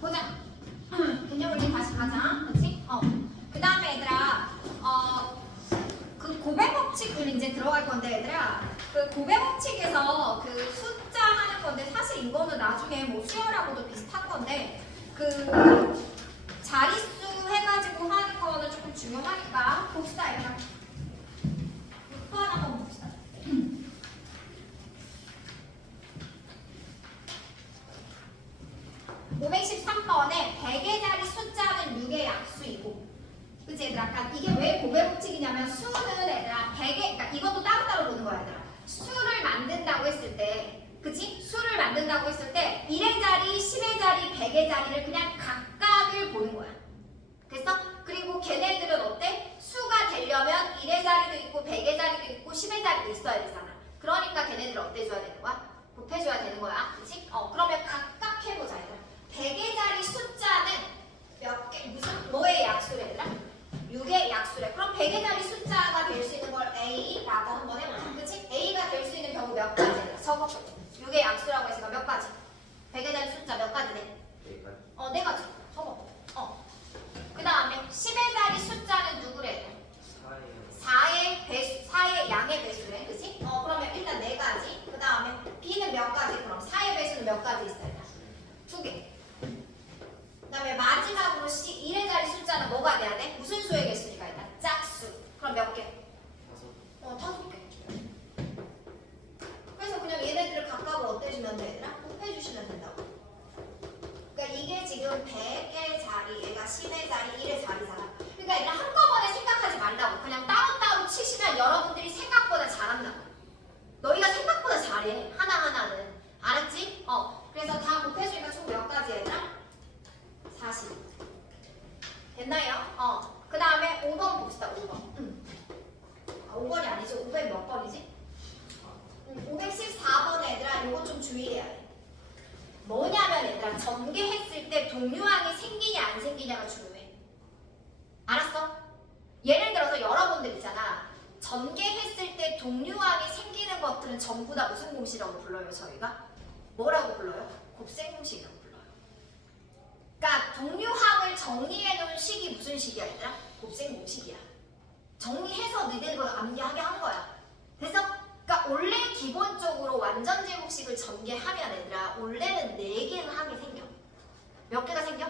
보자. 개념을 다시 가자. 그렇지? 그 다음에 얘들아, 그 고백 법칙을 이제 들어갈 건데 얘들아, 그 고백 법칙에서 그 숫자 하는 건데 사실 이거는 나중에 뭐 수열하고도 비슷한 건데 그 자릿수 해가지고 하는 거는 조금 중요하니까 봅시다 얘들아. 6번 한번 봅시다. 513번에 100의 자리 숫자는 6의 약수이고, 그치 얘들아? 아까 이게 왜 고백 법칙이냐면 수는 얘들아 100의, 그러니까 이것도 따로따로 보는 거야 얘들아. 수를 만든다고 했을 때, 그치? 수를 만든다고 했을 때 1의 자리, 10의 자리, 100의 자리를 그냥 각각을 보는 거야. 됐어? 그리고 걔네들은 어때? 수가 되려면 1의 자리도 있고 100의 자리도 있고 10의 자리도 있어야 되잖아. 그러니까 걔네들은 어때 줘야 되는 거야? 곱해줘야 되는 거야. 그치? 그러면 각각 해보자 얘들아. 100의 자리 숫자는 몇 개, 무슨, 뭐의 약수래 얘들아? 6의 약수래. 그럼 100의 자리 숫자가 될 수 있는 걸 A라고 한번 해보자. 그치? A가 될 수 있는 경우 몇 가지 얘들아? 적어. 6의 약수라고 했으니까 몇 가지? 100의 자리 숫자 몇 가지 돼? 4가지. 4가지. 적어. 그 다음에 10의 자리 숫자는 누구래? 4의 배수, 4의 양의 배수래. 그치? 그러면 일단 4가지. 그 다음에 B는 몇 가지? 그럼 4의 배수는 몇 가지 있어요? 2개. 그 다음에 마지막으로 1의 자리 숫자는 뭐가 돼야 돼? 무슨 수의 개수니까 일단 짝수. 그럼 몇 개? 5개. 그래서 그냥 얘네들을 각각을 어때주면 돼? 얘들아? 곱해주시면 된다고. 그러니까 이게 지금 100의 자리, 얘가 10의 자리, 1의 자리잖아. 그러니까 얘들아 한꺼번에 생각하지 말라고. 그냥 따로따로 치시면 여러분들이 생각보다 잘한다고. 너희가 생각보다 잘해. 하나하나는. 알았지? 그래서 다 곱해주니까 총 몇 가지 얘들아? 40. 됐나요? 그 다음에 5번 봅시다. 5번. 5번이 아니지. 500 몇 번이지? 514번 얘들아 이거 좀 주의해야 돼. 뭐냐면 얘들아 전개했을 때 동류항이 생기냐 안 생기냐가 중요해. 알았어? 예를 들어서 여러분들 있잖아. 전개했을 때 동류항이 생기는 것들은 전부 다 무슨 공식이라고 불러요 저희가? 뭐라고 불러요? 곱셈 공식이라고 불러요. 그러니까 동류항을 정리해 놓은 식이 무슨 식이야 얘들아? 곱셈 공식이야. 정리해서 너희들 그걸 암기하게 한 거야. 됐어? 그러니까 원래 기본적으로 완전 제곱식을 전개하면 얘들아 원래는 4개의 항이 생겨. 몇 개가 생겨?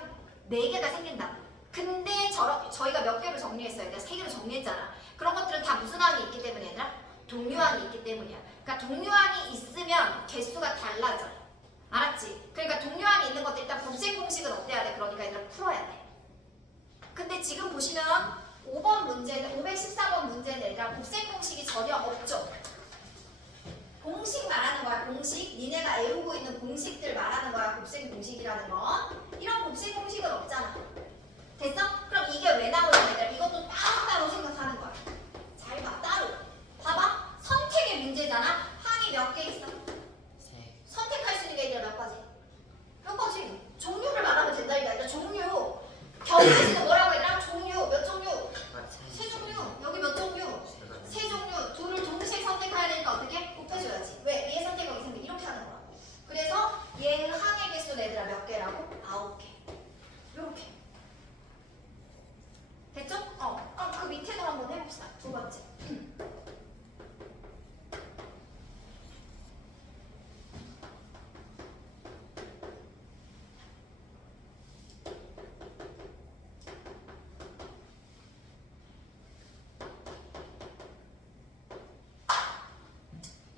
4개가 생긴다. 근데 저희가 몇 개를 정리했어요? 그러니까 3개를 정리했잖아. 그런 것들은 다 무슨 항이 있기 때문에 얘들아? 동류항이 있기 때문이야. 그러니까 동류항이 있으면 개수가 달라져. 알았지? 그러니까 동류항이 있는 것도 일단 곱셈 공식은 어때야 돼? 그러니까 얘들아 풀어야 돼. 근데 지금 보시면 5번 문제는 514번 문제는 얘들아 곱셈 공식이 전혀 없죠. 공식 말하는 거야. 공식. 니네가 외우고 있는 공식들 말하는 거야. 곱셈 공식이라는 거. 이런 곱셈 공식은 없잖아. 됐어? 그럼 이게 왜 나오냐면 얘들아 이것도 따로따로 생각하는 거야. 잘 봐. 따로. 봐봐. 선택의 문제잖아. 항이 몇 개 있어? 선택할 수 있는 게 얘들아 몇 가지? 몇 가지? 종류를 말하면 된다니까. 얘들아 종류. 경우지는 뭐라고 얘들아? 종류. 몇 종류? 세 종류. 여기 몇 종류? 세 종류. 둘을 동시에 선택해야 되니까 어떻게? 곱해줘야지. 왜? 얘 선택하기 생각 이렇게 하는 거야. 그래서 얘 항의 개수는 얘들아 몇 개라고? 9개. 요렇게. 됐죠? 그럼 그 밑에도 한번 해봅시다. 두 번째.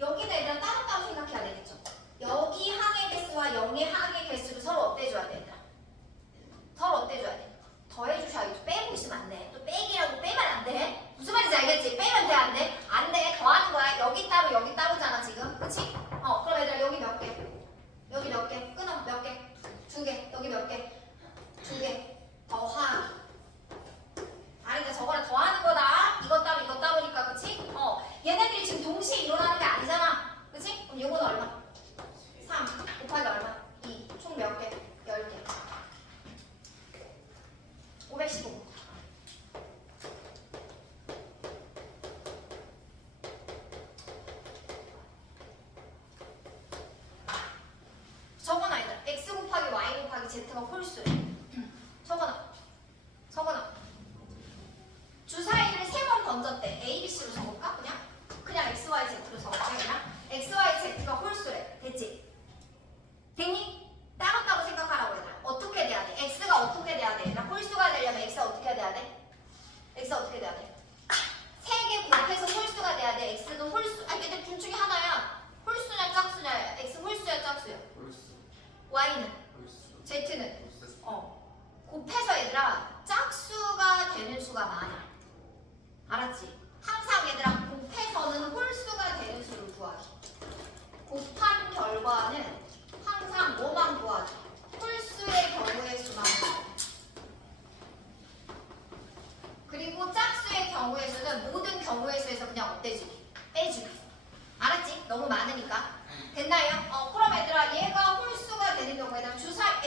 여기는 일단 따로따로 생각해야 되겠죠. 여기 항의 개수와 여기 항의 개수를 서로 어때줘야 돼? 서로 어때줘야 돼? 더해주셔야지. 빼고 있으면 안 돼. 또 빼기라고 빼면 안 돼. 무슨 말인지 알겠지? 빼면 돼, 안 돼? 안 돼. 더하는 거야. 여기 따로 여기 따로잖아 지금. 그치? 그럼 얘들아 여기 몇 개? 여기 몇 개? 끊어. 몇 개? 2개. 여기 몇 개? 2개. 더하기. 아니 저거랑 더하는 거다. 이것 따로 이것 따로니까. 그치? 얘네들이 지금 동시에 일어나는 게 아니잖아. 그치? 그럼 이거는 얼마? 3 곱하기 얼마? 2.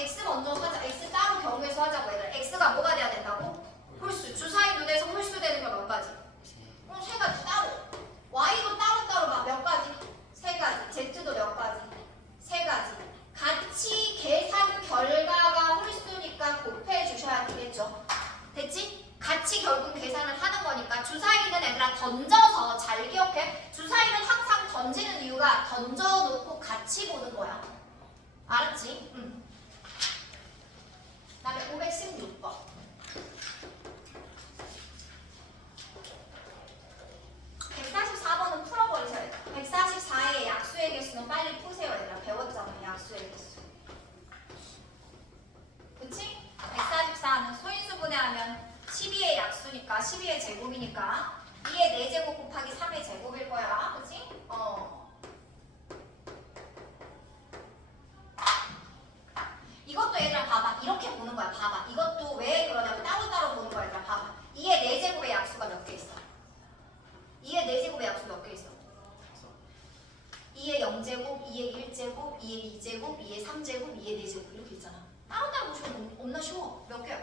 x 먼저 하자. x 따로 경우에서 하자고 얘들아. x가 뭐가 돼야 된다고? 홀수. 주사위 눈에서 홀수 되는 거 몇 가지? 세 가지 따로. y도 따로따로 막 몇 가지? 세 가지. z도 몇 가지? 세 가지. 같이 계산 결과가 홀수니까 곱해 주셔야 되겠죠. 됐지? 같이 결국 계산을 하는 거니까 주사위는 얘들아 던져서 잘 기억해. 주사위는 항상 던지는 이유가 던져놓고 같이 보는 거야. 알았지? 응. 그다음에 516번. 144번은 풀어버리셔야 돼. 144의 약수의 개수는 빨리 푸세요 얘들아. 배웠잖아 약수의 개수. 그치? 144는 소인수 분해하면 12의 약수니까 12의 제곱이니까 2의 4제곱 곱하기 3의 제곱일 거야. 그치? 이것도 얘들아 봐봐. 이렇게 보는 거야. 봐봐. 이것도 왜 그러냐면 따로따로 보는 거야 얘들아. 봐봐. 2의 4제곱의 약수가 몇 개 있어? 2의 4제곱의 약수 몇 개 있어? 2의 0제곱, 2의 1제곱, 2의 2제곱, 2의 3제곱, 2의 4제곱 이렇게 있잖아. 따로따로 보시면 없나 쉬워. 몇 개야?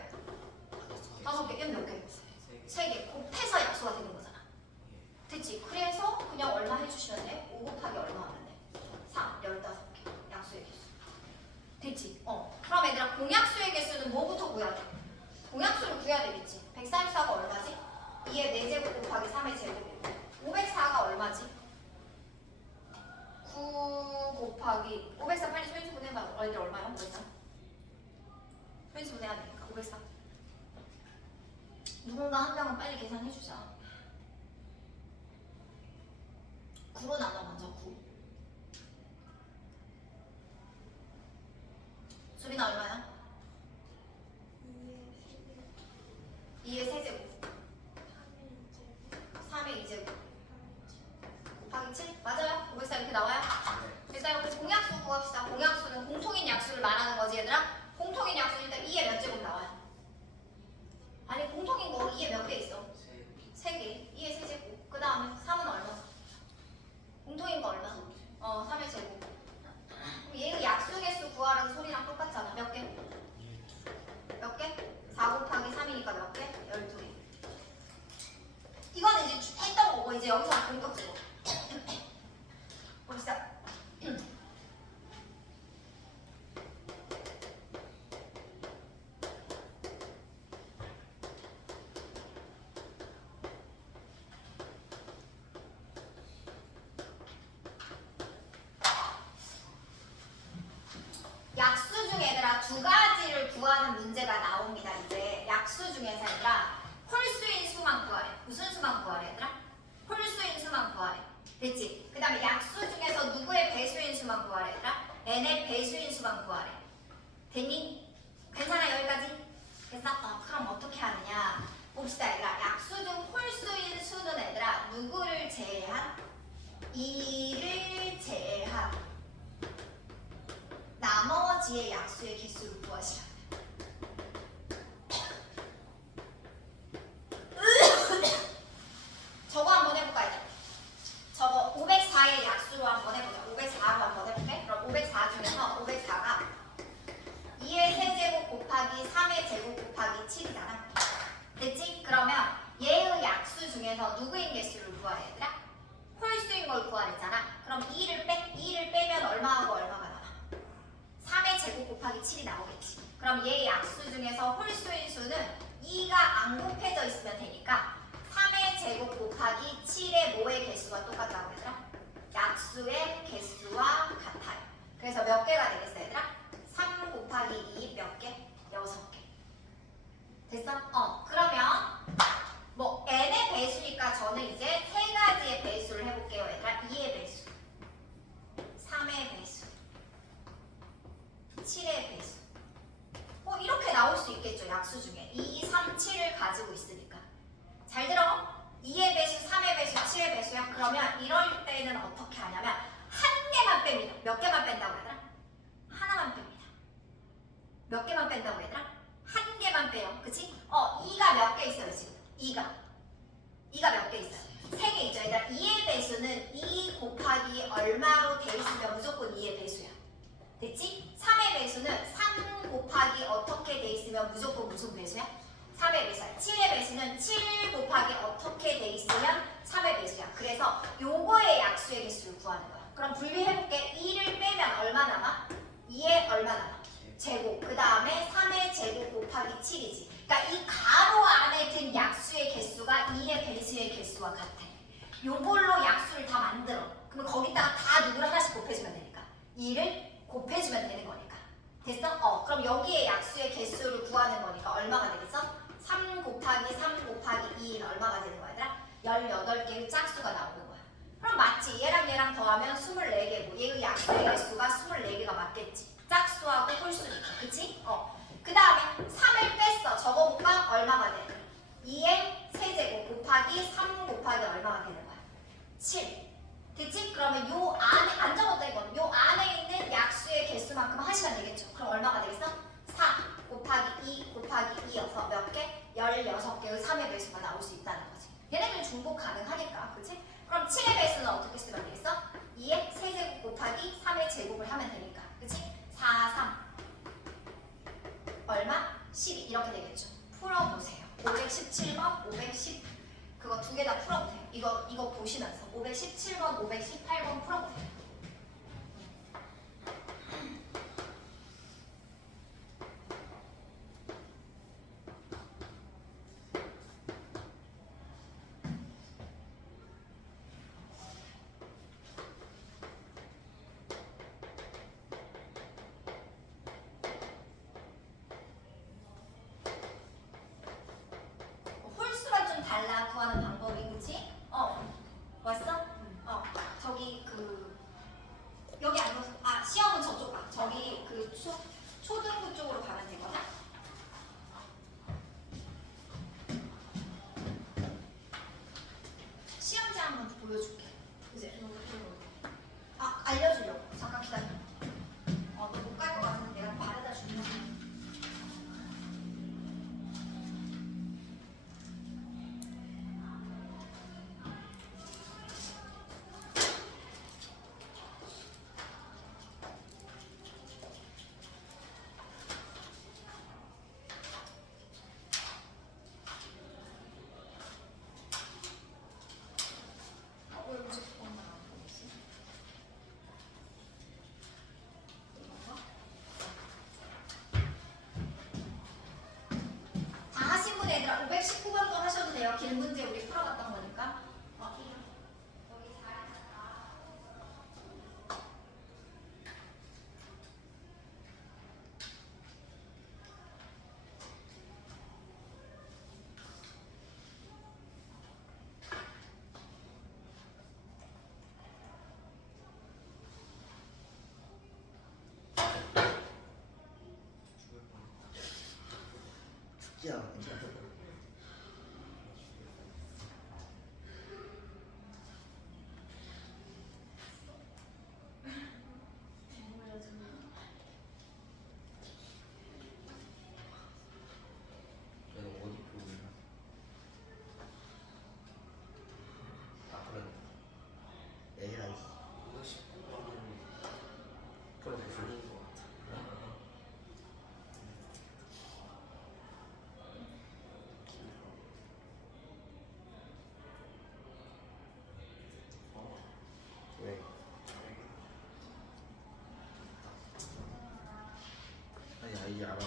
5개. 얘는 몇 개? 3개. 곱해서 약수가 되는 거잖아. 됐지? 그래서 그냥 얼마 해주시면 돼? 5 곱하기 얼마 하면 돼? 3, 15개. 약수의 개수. 됐지? 그럼 얘들아 공약수의 개수는 뭐부터 구해야 돼? 공약수를 구해야 되겠지. 144가 얼마지? 2의 4제곱 곱하기 3의 제곱이고 504가 얼마지? 9 곱하기 504 빨리 소인수 분해해봐. 얘들 얼마야? 504? 소인수 분해해야 되니까 504 누군가 한 명은 빨리 계산해주자. 9로 나눠 먼저 9. 수빈아 얼마야? 2의 세제곱 3의 2제곱 곱하기 7? 맞아요? 504 이렇게 나와요? 일단 이렇게 공약수 구합시다. 공약수는 공통인 약수를 말하는 거지 얘들아. 공통인 약수 일단 2의 몇 제곱 나와요? 아니 공통인 거 2에 몇 개 있어? 3개. 2의 세제곱. 그 다음에 3은 얼마? 공통인 거 얼마? 3의 제곱. 그럼 얘가 약수 개수 구하라는 소리랑 똑같잖아. 몇 개? 몇 개? 4 곱하기 3이니까 몇 개? 12개. 이거는 이제 했던 거고 이제 여기서 본격적으로 봅시다. 약수 중에 얘들아 두 가지를 구하는 문제가 나옵니다. 이제 약수 중에서 얘들아 홀수인 수만 구하래. 무슨 수만 구하래 얘들아? 홀수인 수만 구하래. 됐지? 그 다음에 약수 중에서 누구의 배수인 수만 구하래 얘들아? n의 배수인 수만 구하래. 됐니? 괜찮아 여기까지? 됐어? 그럼 어떻게 하느냐 봅시다 얘들아. 약수 중 홀수인 수는 얘들아 누구를 제외한? 2를 제외한 나머지의 약수의 개수를 구하시라. 저거 한번 해볼까 이제. 저거 504의 약수로 한번 해보자. 504로 한번 해볼게. 그럼 504 중에서 504가 2의 세제곱 곱하기 3의 제곱 곱하기 7이잖아. 됐지? 그러면 얘의 약수 중에서 누구인 개수를 구하래 얘들아? 홀수인 걸 구하랬잖아. 그럼 2를 빼면 얼마하고 얼마가 나와? 3의 제곱 곱하기 7이 나오겠지. 그럼 얘의 약수 중에서 홀수인 수는 2가 안 곱해져 있으면 되니까 3의 제곱 곱하기 7의 뭐의 개수가 똑같다고 얘들아? 약수의 개수와 같아요. 그래서 몇 개가 되겠어 얘들아? 3 곱하기 2 몇 개? 6개. 됐어? 그러면 뭐 n의 배수니까 저는 이제 세 가지의 배수를 해볼게요 얘들아. 2의 배수 3의 배수 7의 배수. 이렇게 나올 수 있겠죠. 약수 중에 2, 3, 7을 가지고 있으니까. 잘 들어? 2의 배수, 3의 배수, 7의 배수야. 그러면 이럴 때는 어떻게 하냐면 한 개만 뺍니다. 몇 개만 뺀다고 얘들아? 하나만 뺍니다. 몇 개만 뺀다고 얘들아? 한 개만 빼요. 그치? 2가 몇 개 있어요 지금? 2가 몇 개 있어요? 3개 있죠. 얘들아 2의 배수는 2 곱하기 얼마로 돼 있으면 무조건 2의 배수야. 됐지? 3의 배수는 3 무조건 무슨 배수야? 3의 배수야. 7의 배수는 7 곱하기 어떻게 돼 있으면 3의 배수야. 그래서 요거의 약수의 개수를 구하는 거야. 그럼 분리해볼게. 2를 빼면 얼마 남아? 2에 얼마 남아? 제곱. 그 다음에 3의 제곱 곱하기 7이지. 그러니까 이 가로 안에 든 약수의 개수가 2의 배수의 개수와 같아. 요걸로 약수를 다 만들어. 그러면 거기다가 다 누구를 하나씩 곱해주면 되니까. 2를 곱해주면 되는 거니까. 됐어? 그럼 여기에 약수의 개수를 구하는 거니까 얼마가 되겠어? 3 곱하기 3 곱하기 2는 얼마가 되는 거야, 얘들아? 18개의 짝수가 나오는 거야. 그럼 맞지? 얘랑 더하면 24개고 얘의 약수의 개수가 24개가 맞겠지. 짝수하고 홀수니까. 그치? 그 다음에 3을 뺐어. 적어볼까? 얼마가 돼? 2의 세제곱 곱하기 3 곱하기 얼마가 되는 거야? 7. 됐지? 그러면 요 안에 안 적었다 이건. 요 안에 있는 약수의 개수만큼 하시면 되겠죠. 그럼 얼마가 되겠어? 4 곱하기 2 곱하기 2여서 몇 개? 16개의 3의 배수가 나올 수 있다는 거지. 얘네들 중복 가능하니까. 그치? 그럼 7의 배수는 어떻게 쓰면 되겠어? 2의 세제곱 곱하기 3의 제곱을 하면 되니까. 그치? 4, 3 얼마? 12 이렇게 되겠죠. 풀어보세요. 517번, 510 그거 두 개 다 풀어보세요. 이거 보시면서 517번, 518번 풀어보세요. 홀수가 좀 달라 구하는 방법이. 그치? 왔어? 저기 여기 안 넣었어. 시험은 저쪽 가. 저기 초등부 쪽으로 가면 되거든. 시험지 한번 보여줄게. 이제 알려주려고. 잠깐 기다려. 너 못 갈 것 같은데 내가 바래다 줄게. 다 하신 분 얘들아 519번도 하셔도 돼요. 길 문제 우리 풀어갔던 거니까. 여기 잘했다. 죽지 않아. 그래도 어디 표구나. 그래. 에라이. 이거 19번은 그래 줄인 것 같아. 왜? 아니 이제 알아.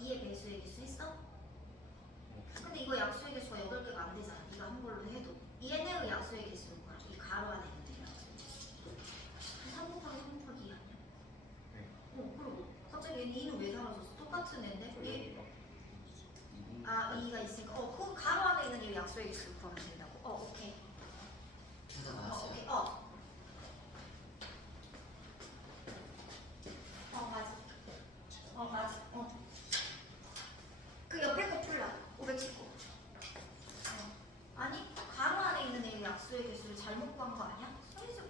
2의 배수의 개수 했어? 근데 이거 약수의 개수가 8개가 안 되잖아. 네가 한 걸로 해도. 얘네의 약수의 개수는 뭐야? 이 가로 안에 있는 애 약수의 개수. 3 곱하기 3 곱하기 2 아니야? 네. 그리고 갑자기 얘는 2는 왜 사라졌어? 똑같은 애인데? 얘? 아, 2가 있으니까. 그 가로 안에 있는 이 약수의 개수 구하면 된다고. 오케이. 둘다 나왔어요. 오케이. 맞아. 맞아. 그 옆에 거 풀라. 519. 아니, 가로 안에 있는 애 약수의 개수를 잘못 구한 거 아니야? 소리지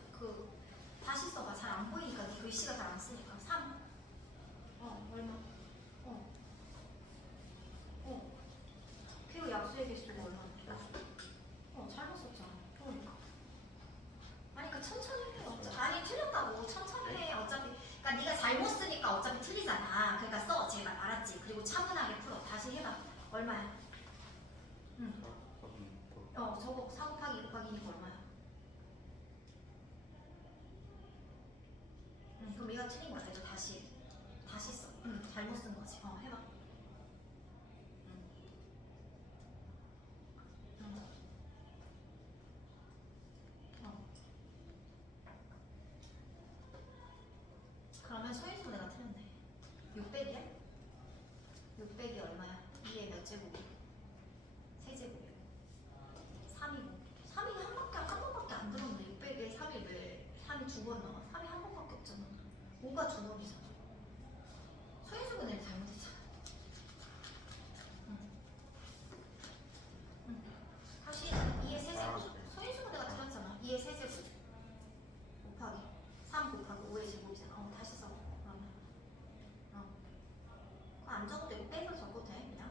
다시 써봐. 잘 안 보이니까 네 글씨가 잘 안 쓰니까. 3. 얼마? 그 약수의 개수가 얼마인데? 잘못 썼잖아. 그러니까. 아니, 천천히 해. 아니, 틀렸다고. 천천히 해. 어차피. 그러니까 네가 잘못 쓰니까 어차피 틀리잖아. 그러니까 써. 제발. 알았지? 그리고 차분하게 풀어. 다시 해봐. 얼마야? 저거 4 곱하기 2 곱하기 2니까 얼마야? 그럼 얘가 틀린 거야. 그래서 다시 써. 잘못 쓴 거지. 해봐. 그러면 소인수 내가 틀렸네. 600이야? 600이 얼마야? 2의 몇 제곱이야? 세제곱이야. 3이고. 3이 한 번밖에 안 들었는데 600에 3이 왜 3이 2번 나와? 3이 한 번밖에 없잖아. 5가 2번이잖아. 소인수 근데 잘못했잖아. 다시 2의 세제곱. 소인수 내가 틀렸잖아. 2의 세제곱 곱하기 3 곱하기 5의 제곱이잖아. 다시 써. 그러면 그거 안 적어도 되고 빼서 적어도 돼 그냥.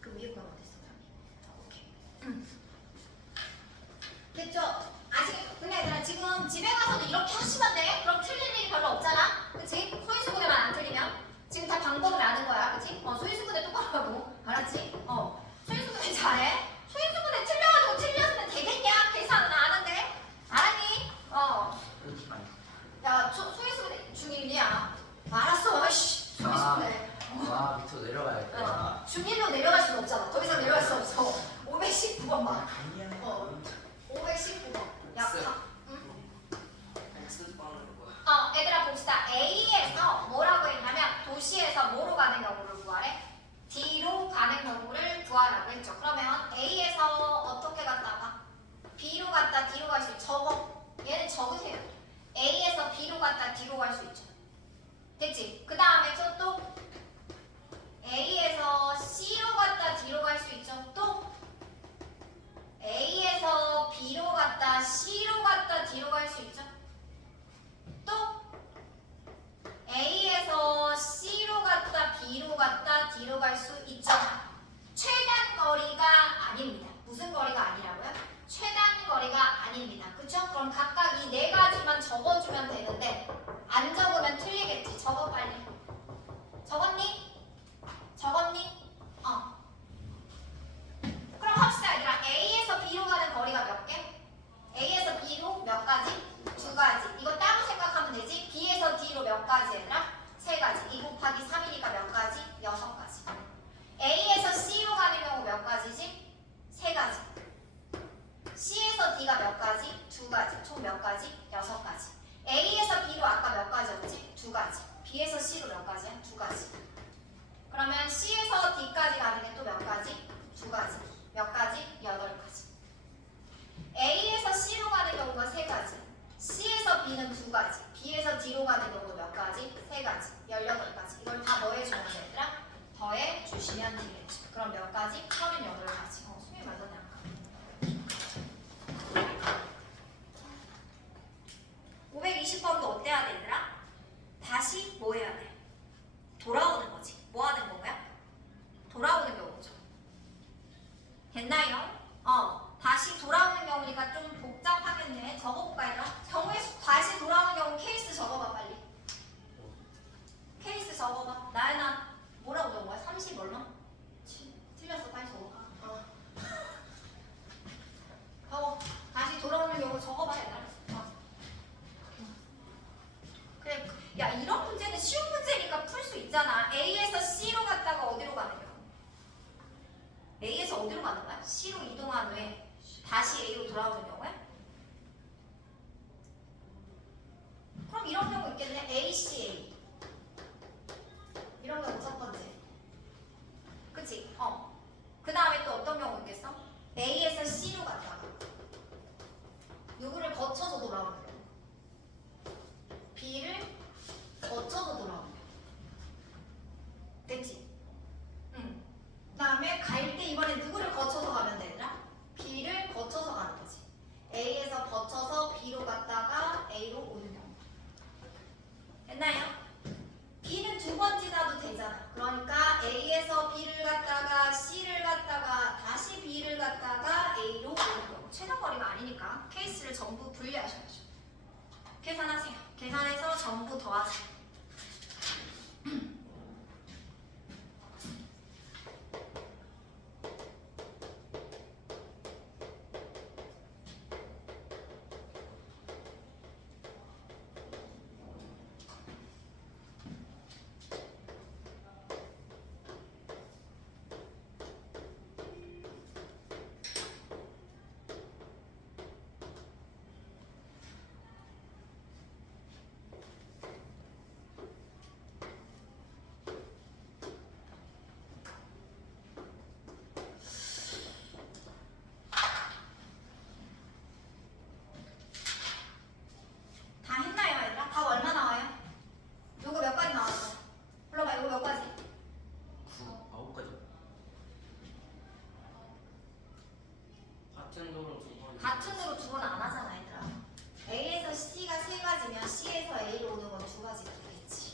그 위에 건 어딨어? 오케이. 됐죠? 아직 근데 얘들아 지금 집에 가서도 이렇게 하시면 돼. 그럼 틀릴 일이 별로 없잖아. 그치? 소인수분해만 안 틀리면 지금 다 방법을 아는 거야. 그치? 소인수분해 똑바로 하고 알았지? 소인수분해 잘해. 소인수분해 틀려가지고 틀렸으면 되겠냐? 계산은 아는데 알았니? 야 소인수분해 중1이야. 알았어. 씨. 소인수분해. 밑으로 내려가야겠다. 중1로 내려갈 수는 없잖아. 더 이상 내려갈 수 없어. 519번 봐. 519번. 야, 얘들아 봅시다. A에서 뭐라고 했냐면 도시에서 뭐로 가는 경우를 구하래? D로 가는 경우를 구하라고 했죠. 그러면 A에서 어떻게 갔다가 B로 갔다 D로 갈 수 있죠. 적어. 얘는 적으세요. A에서 B로 갔다 D로 갈 수 있죠. 됐지? 그 다음에 또 A에서 C로 갔다 D로 갈 수 있죠. 또 A에서 B로 갔다 C로 갔다 D로 갈 수 있죠. 또 A에서 C로 갔다 B로 갔다 D로 갈 수 있죠. 최단 거리가 아닙니다. 무슨 거리가 아니라고요? 최단 거리가 아닙니다. 그쵸? 그럼 각각 이 네 가지만 적어주면 되는데 안 적으면 틀리겠지. 적어 빨리. 적었니? 적었니? 그럼 합시다 얘들아. A에서 B로 가는 거리가 몇 개? A에서 B로 몇 가지? 2가지. 이거 따로 생각하면 되지. B에서 D로 몇 가지 얘들아? 3가지. 2 곱하기 3이니까 몇 가지? 6가지. A에서 C로 가는 경우 몇 가지지? 3가지. C에서 D가 몇 가지? 2가지. 총 몇 가지? 6가지. A에서 B로 아까 몇 가지였지? 2가지. B에서 C로 몇 가지야? 2가지. 그러면 C에서 D까지 가는 게 또 몇 가지? 2가지. 몇 가지? 8가지. A에서 C로 가는 경우가 3가지. C에서 B는 2가지. B에서 D로 가는 경우 몇 가지? 3가지. 18가지. 이걸 다 뭐 해주면 되더라? 더해 주시면 되겠죠. 그럼 몇 가지? 38가지. 수미 말도 안 520번도 어때야 되더라? 다시 뭐 해야 돼? 돌아오는 거지. 뭐 하는 건가요? 돌아오는 경우죠. 됐나요? 다시 돌아오는 경우니까 좀 복잡하겠네. 적어볼까 얘들아? 경우의 수 다시 돌아오는 있겠네. ACA 이런 경우 첫 번째. 그치? 그 다음에 또 어떤 경우 있겠어? A에서 C로 갔다가 누구를 거쳐서 돌아오는 경우. B를 거쳐서 돌아오는 경우. 됐지? 응. 그 다음에 갈 때 이번에 누구를 거쳐서 가면 되더라? B를 거쳐서 가는 거지. A에서 거쳐서 B로 갔다가 A로 오는 경우. 됐나요? B는 두 번 지나도 되잖아. 그러니까 A에서 B를 갔다가 C를 갔다가 다시 B를 갔다가 A로 오는 경우. 최단 거리가 아니니까 케이스를 전부 분리하셔야죠. 계산하세요. 계산해서 전부 더하세요. 다 했나요, 얘들아? 답 얼마 나와요? 요거 몇 가지 나왔어? 불러봐, 요거 몇 가지? 9 9가지. 같은 도로 두 번. 같은 으로 두 번 안 하잖아, 얘들아. A에서 C가 세 가지면 C에서 A로 오는 건 두 가지가 되겠지.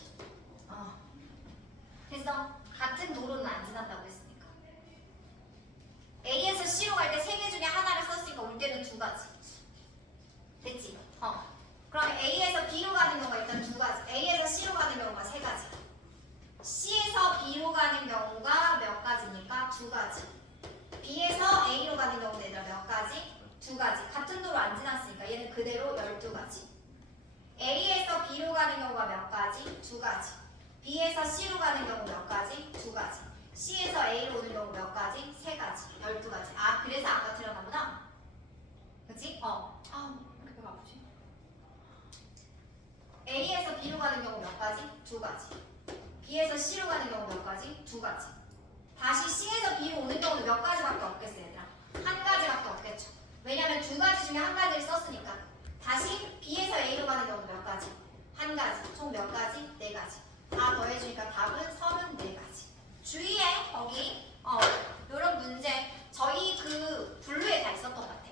됐어? 같은 도로는 안 지난다고 했으니까. A에서 C로 갈 때 세 개 중에 하나를 썼으니까 올 때는 두 가지. 됐지? 그럼 A에서 B로 가는 경우가 일단 두 가지. A에서 C로 가는 경우가 세 가지. C에서 B로 가는 경우가 몇 가지니까 두 가지. B에서 A로 가는 경우는 얘들아 몇 가지? 두 가지. 같은 도로 안 지났으니까 얘는 그대로 12가지. A에서 B로 가는 경우가 몇 가지? 두 가지. B에서 C로 가는 경우 몇 가지? 두 가지. C에서 A로 오는 경우 몇 가지? 세 가지. 12가지. 아, 그래서 아까 틀렸나 보다. 그치? 왜 이렇게 아프지? A에서 B로 가는 경우 몇 가지? 두 가지. B에서 C로 가는 경우 몇 가지? 두 가지. 다시 C에서 B로 오는 경우는 몇 가지밖에 없겠어요, 얘들아? 한 가지밖에 없겠죠. 왜냐면 두 가지 중에 한 가지를 썼으니까. 다시 B에서 A로 가는 경우 몇 가지? 한 가지. 총 몇 가지? 네 가지. 다 더해주니까 답은 34가지. 주의해, 거기. 요런 문제. 저희 그 분류에 다 있었던 것 같아.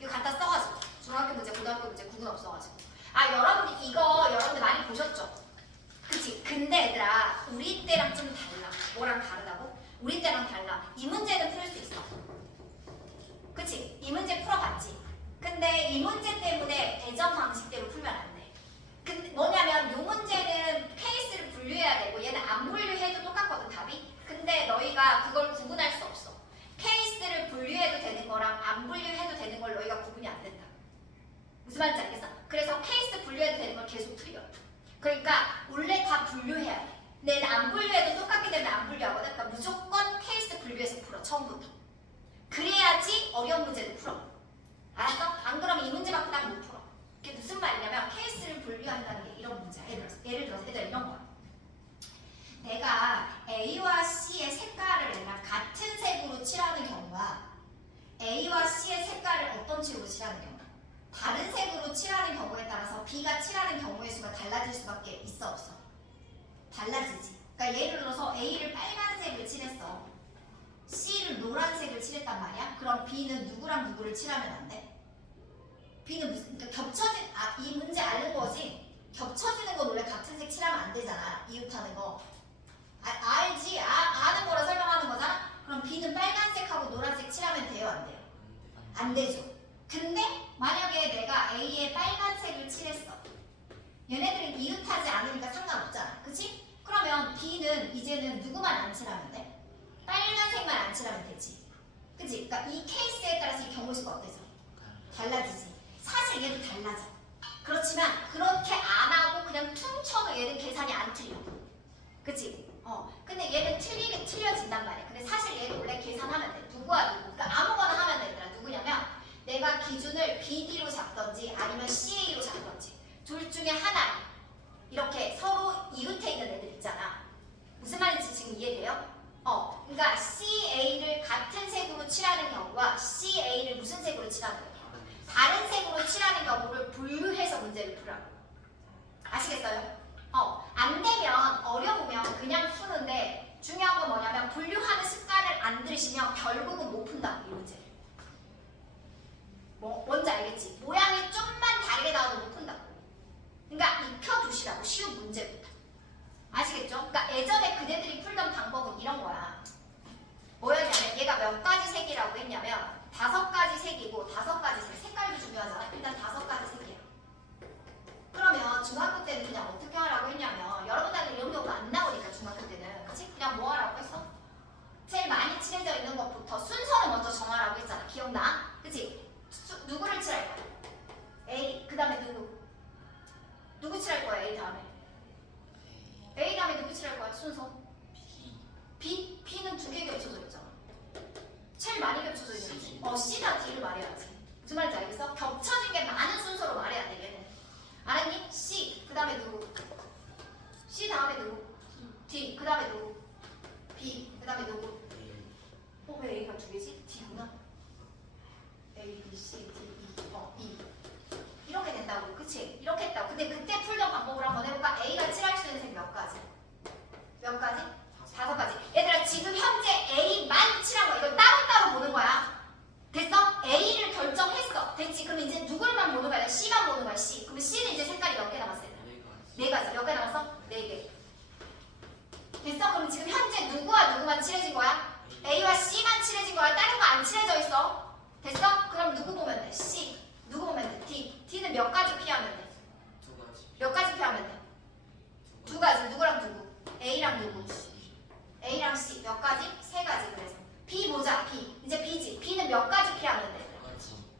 이거 갖다 써가지고. 중학교 문제, 고등학교 문제 구분 없어가지고. 여러분들 이거 여러분들 많이 보셨죠? 그치? 근데 얘들아, 우리 때랑 좀 달라. 뭐랑 다르다고? 우리 때랑 달라. 이 문제는 풀 수 있어. 그치? 이 문제 풀어봤지? 근데 이 문제 때문에 대전 방식대로 풀면 안 돼. 근데 뭐냐면 이 문제는 케이스를 분류해야 되고 얘는 안 분류해도 똑같거든, 답이. 근데 너희가 그걸 구분할 수 없어. 케이스를 분류해도 되는 거랑 안 분류해도 되는 걸 너희가 구분이 안 된다. 무슨 말인지 알겠어? 그래서 케이스 분류해도 되는 걸 계속 풀려. 그러니까 원래 다 분류해야 돼. 근데 얘는 안 분류해도 똑같기 때문에 안 분류하거든. 그러니까 무조건 케이스 분류해서 풀어, 처음부터. 그래야지 어려운 문제도 풀어. 알았어? 안 그러면 이 문제만큼 딱 못 풀어. 그게 무슨 말이냐면 케이스를 분류한다는 게 이런 문제야. 예를 들어서 얘들아 이런 거야. 내가 A와 C의 색깔을 내가 같은 색으로 칠하는 경우와 A와 C의 색깔을 어떤 색으로 칠하는 경우, 다른 색으로 칠하는 경우에 따라서 B가 칠하는 경우의 수가 달라질 수밖에 있어, 없어? 달라지지. 그러니까 예를 들어서 A를 빨간색을 칠했어. C를 노란색을 칠했단 말이야. 그럼 B는 누구랑 누구를 칠하면 안 돼? B는 무슨, 그러니까 이 문제 아는 거지. 겹쳐지는 건 원래 같은 색 칠하면 안 되잖아. 이웃하는 거. 알지? 아는 거라 설명하는 거잖아. 그럼 B는 빨간색하고 노란색 칠하면 돼요, 안 돼요? 안 되죠. 근데 만약에 내가 A에 빨간색을 칠했어. 얘네들은 이웃하지 않으니까 상관없잖아. 그치? 그러면 B는 이제는 누구만 안 칠하면 돼? 빨간색만 안 칠하면 되지. 그치? 그러니까 이 케이스에 따라서 이 경우의 수가 어때져? 달라지지. 사실 얘도 달라져. 그렇지만 그렇게 안 하고 그냥 퉁쳐도 얘는 계산이 안 틀려. 그치? 근데 얘는 틀려진단 말이야. 근데 사실 얘는 원래 계산하면 돼. 누구와 누구. 그러니까 아무거나 하면 되더라. 누구냐면 내가 기준을 BD로 잡던지 아니면 CA로 잡던지 둘 중에 하나 이렇게 서로 이웃해 있는 애들 있잖아. 무슨 말인지 지금 이해돼요? 그러니까 CA를 같은 색으로 칠하는 경우와 CA를 무슨 색으로 칠하는 경우? 다른 색으로 칠하는 경우를 분류해서 문제를 풀라고. 아시겠어요? 안 되면 어려우면 그냥 푸는데 중요한 건 뭐냐면 분류하는 습관을 안 들이시면 결국은 못 푼다 이 문제. 뭔지 알겠지? 모양이 좀만 다르게 나와도 못 푼다. 그러니까 익혀두시라고 쉬운 문제부터. 아시겠죠? 그러니까 예전에 그대들이 풀던 방법은 이런 거야. 뭐였냐면 얘가 몇 가지 색이라고 했냐면 5가지 색이고 5가지 색. 색깔도 중요하잖아. 일단 5가지 색이야. 그러면 중학교 때는 그냥 어떻게 하라고 했냐면 여러분들은 이런 경우가 안 나오니까 중학교 때는 그치? 그냥 뭐 하라고 했어? 제일 많이 칠해져 있는 것부터 순서를 먼저 정하라고 했잖아. 기억나? 그치? 누구를 칠할 거야? A. 그 다음에 누구 칠할 거야? A 다음에 A 다음에 누구 칠할 거야? 순서 B? B는 2개 겹쳐져 있잖아. 제일 많이 겹쳐져 있는 C. C나 D를 말해야지. 무슨 말인지 알겠어? 겹쳐진 게 많은 순서로 말해야 돼 얘는. 알았니? C 그 다음에 누구? C 다음에 누구? D 그 다음에 누구? B 그 다음에 누구? 왜 A가 2개지? D구나. A, B, C, D, E, 이렇게 된다고. 그치? 이렇게 했다고. 근데 그때 풀던 방법을 한번 해볼까? A가 칠할 수 있는 색 몇 가지? 몇 가지? 5가지. 얘들아 지금 현재 A만 칠한 거 이거 따로따로 보는 거야. 됐어? A를 결정했어. 됐지? 그럼 이제 누굴만 보는 거야? C만 보는 거야. C. 그럼 C는 이제 색깔이 몇 개 남았어? 4가지. 몇 개 남았어? 4개. 됐어? 그럼 지금 현재 누구와 누구만 칠해진 거야? A와 C만 칠해진 거야? 다른 거 안 칠해져 있어? 됐어? 그럼 누구 보면 돼? C. 누구 보면 돼? D. D는 몇 가지 피하면 돼? 2가지. 몇 가지 피하면 돼? 2가지. 누구랑 누구? A랑 누구? A랑 C. 몇 가지? 3가지. 그래서 B 보자. B. 이제 B지. B는 몇 가지 피하면 돼?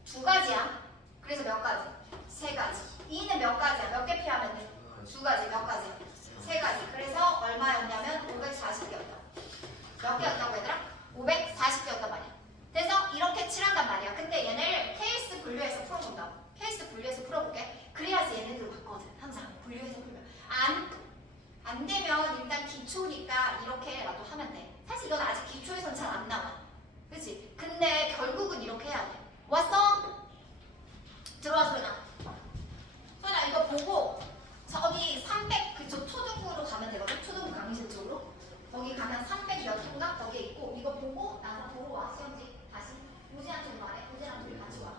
2가지야. 그래서 몇 가지? 3가지. E는 몇 가지야? 몇 개 피하면 돼? 2가지. 몇 가지야? 3가지. 그래서 얼마였냐면 540개였다. 몇 개였다고 얘들아? 540개였단 말이야. 그래서 이렇게 칠한단 말이야. 근데 얘네를 케이스 분류해서 풀어본다. 케이스 분류해서 풀어볼게. 그래야지 얘네들 맞거든. 항상 분류해서 풀면. 안 되면 일단 기초니까 이렇게라도 하면 돼. 사실 이건 아직 기초에선 잘 안 나와. 그치? 근데 결국은 이렇게 해야 돼. 왔어? 들어와 소연아. 소연아 이거 보고 저기 300 그쪽 초등부로 가면 되거든. 초등부 강의실 쪽으로. 거기 가면 300 몇 호인가? 거기에 있고 이거 보고 나서 보러 와. 시험지 다시. 우지한테 말해. 우지랑 둘이 같이 와.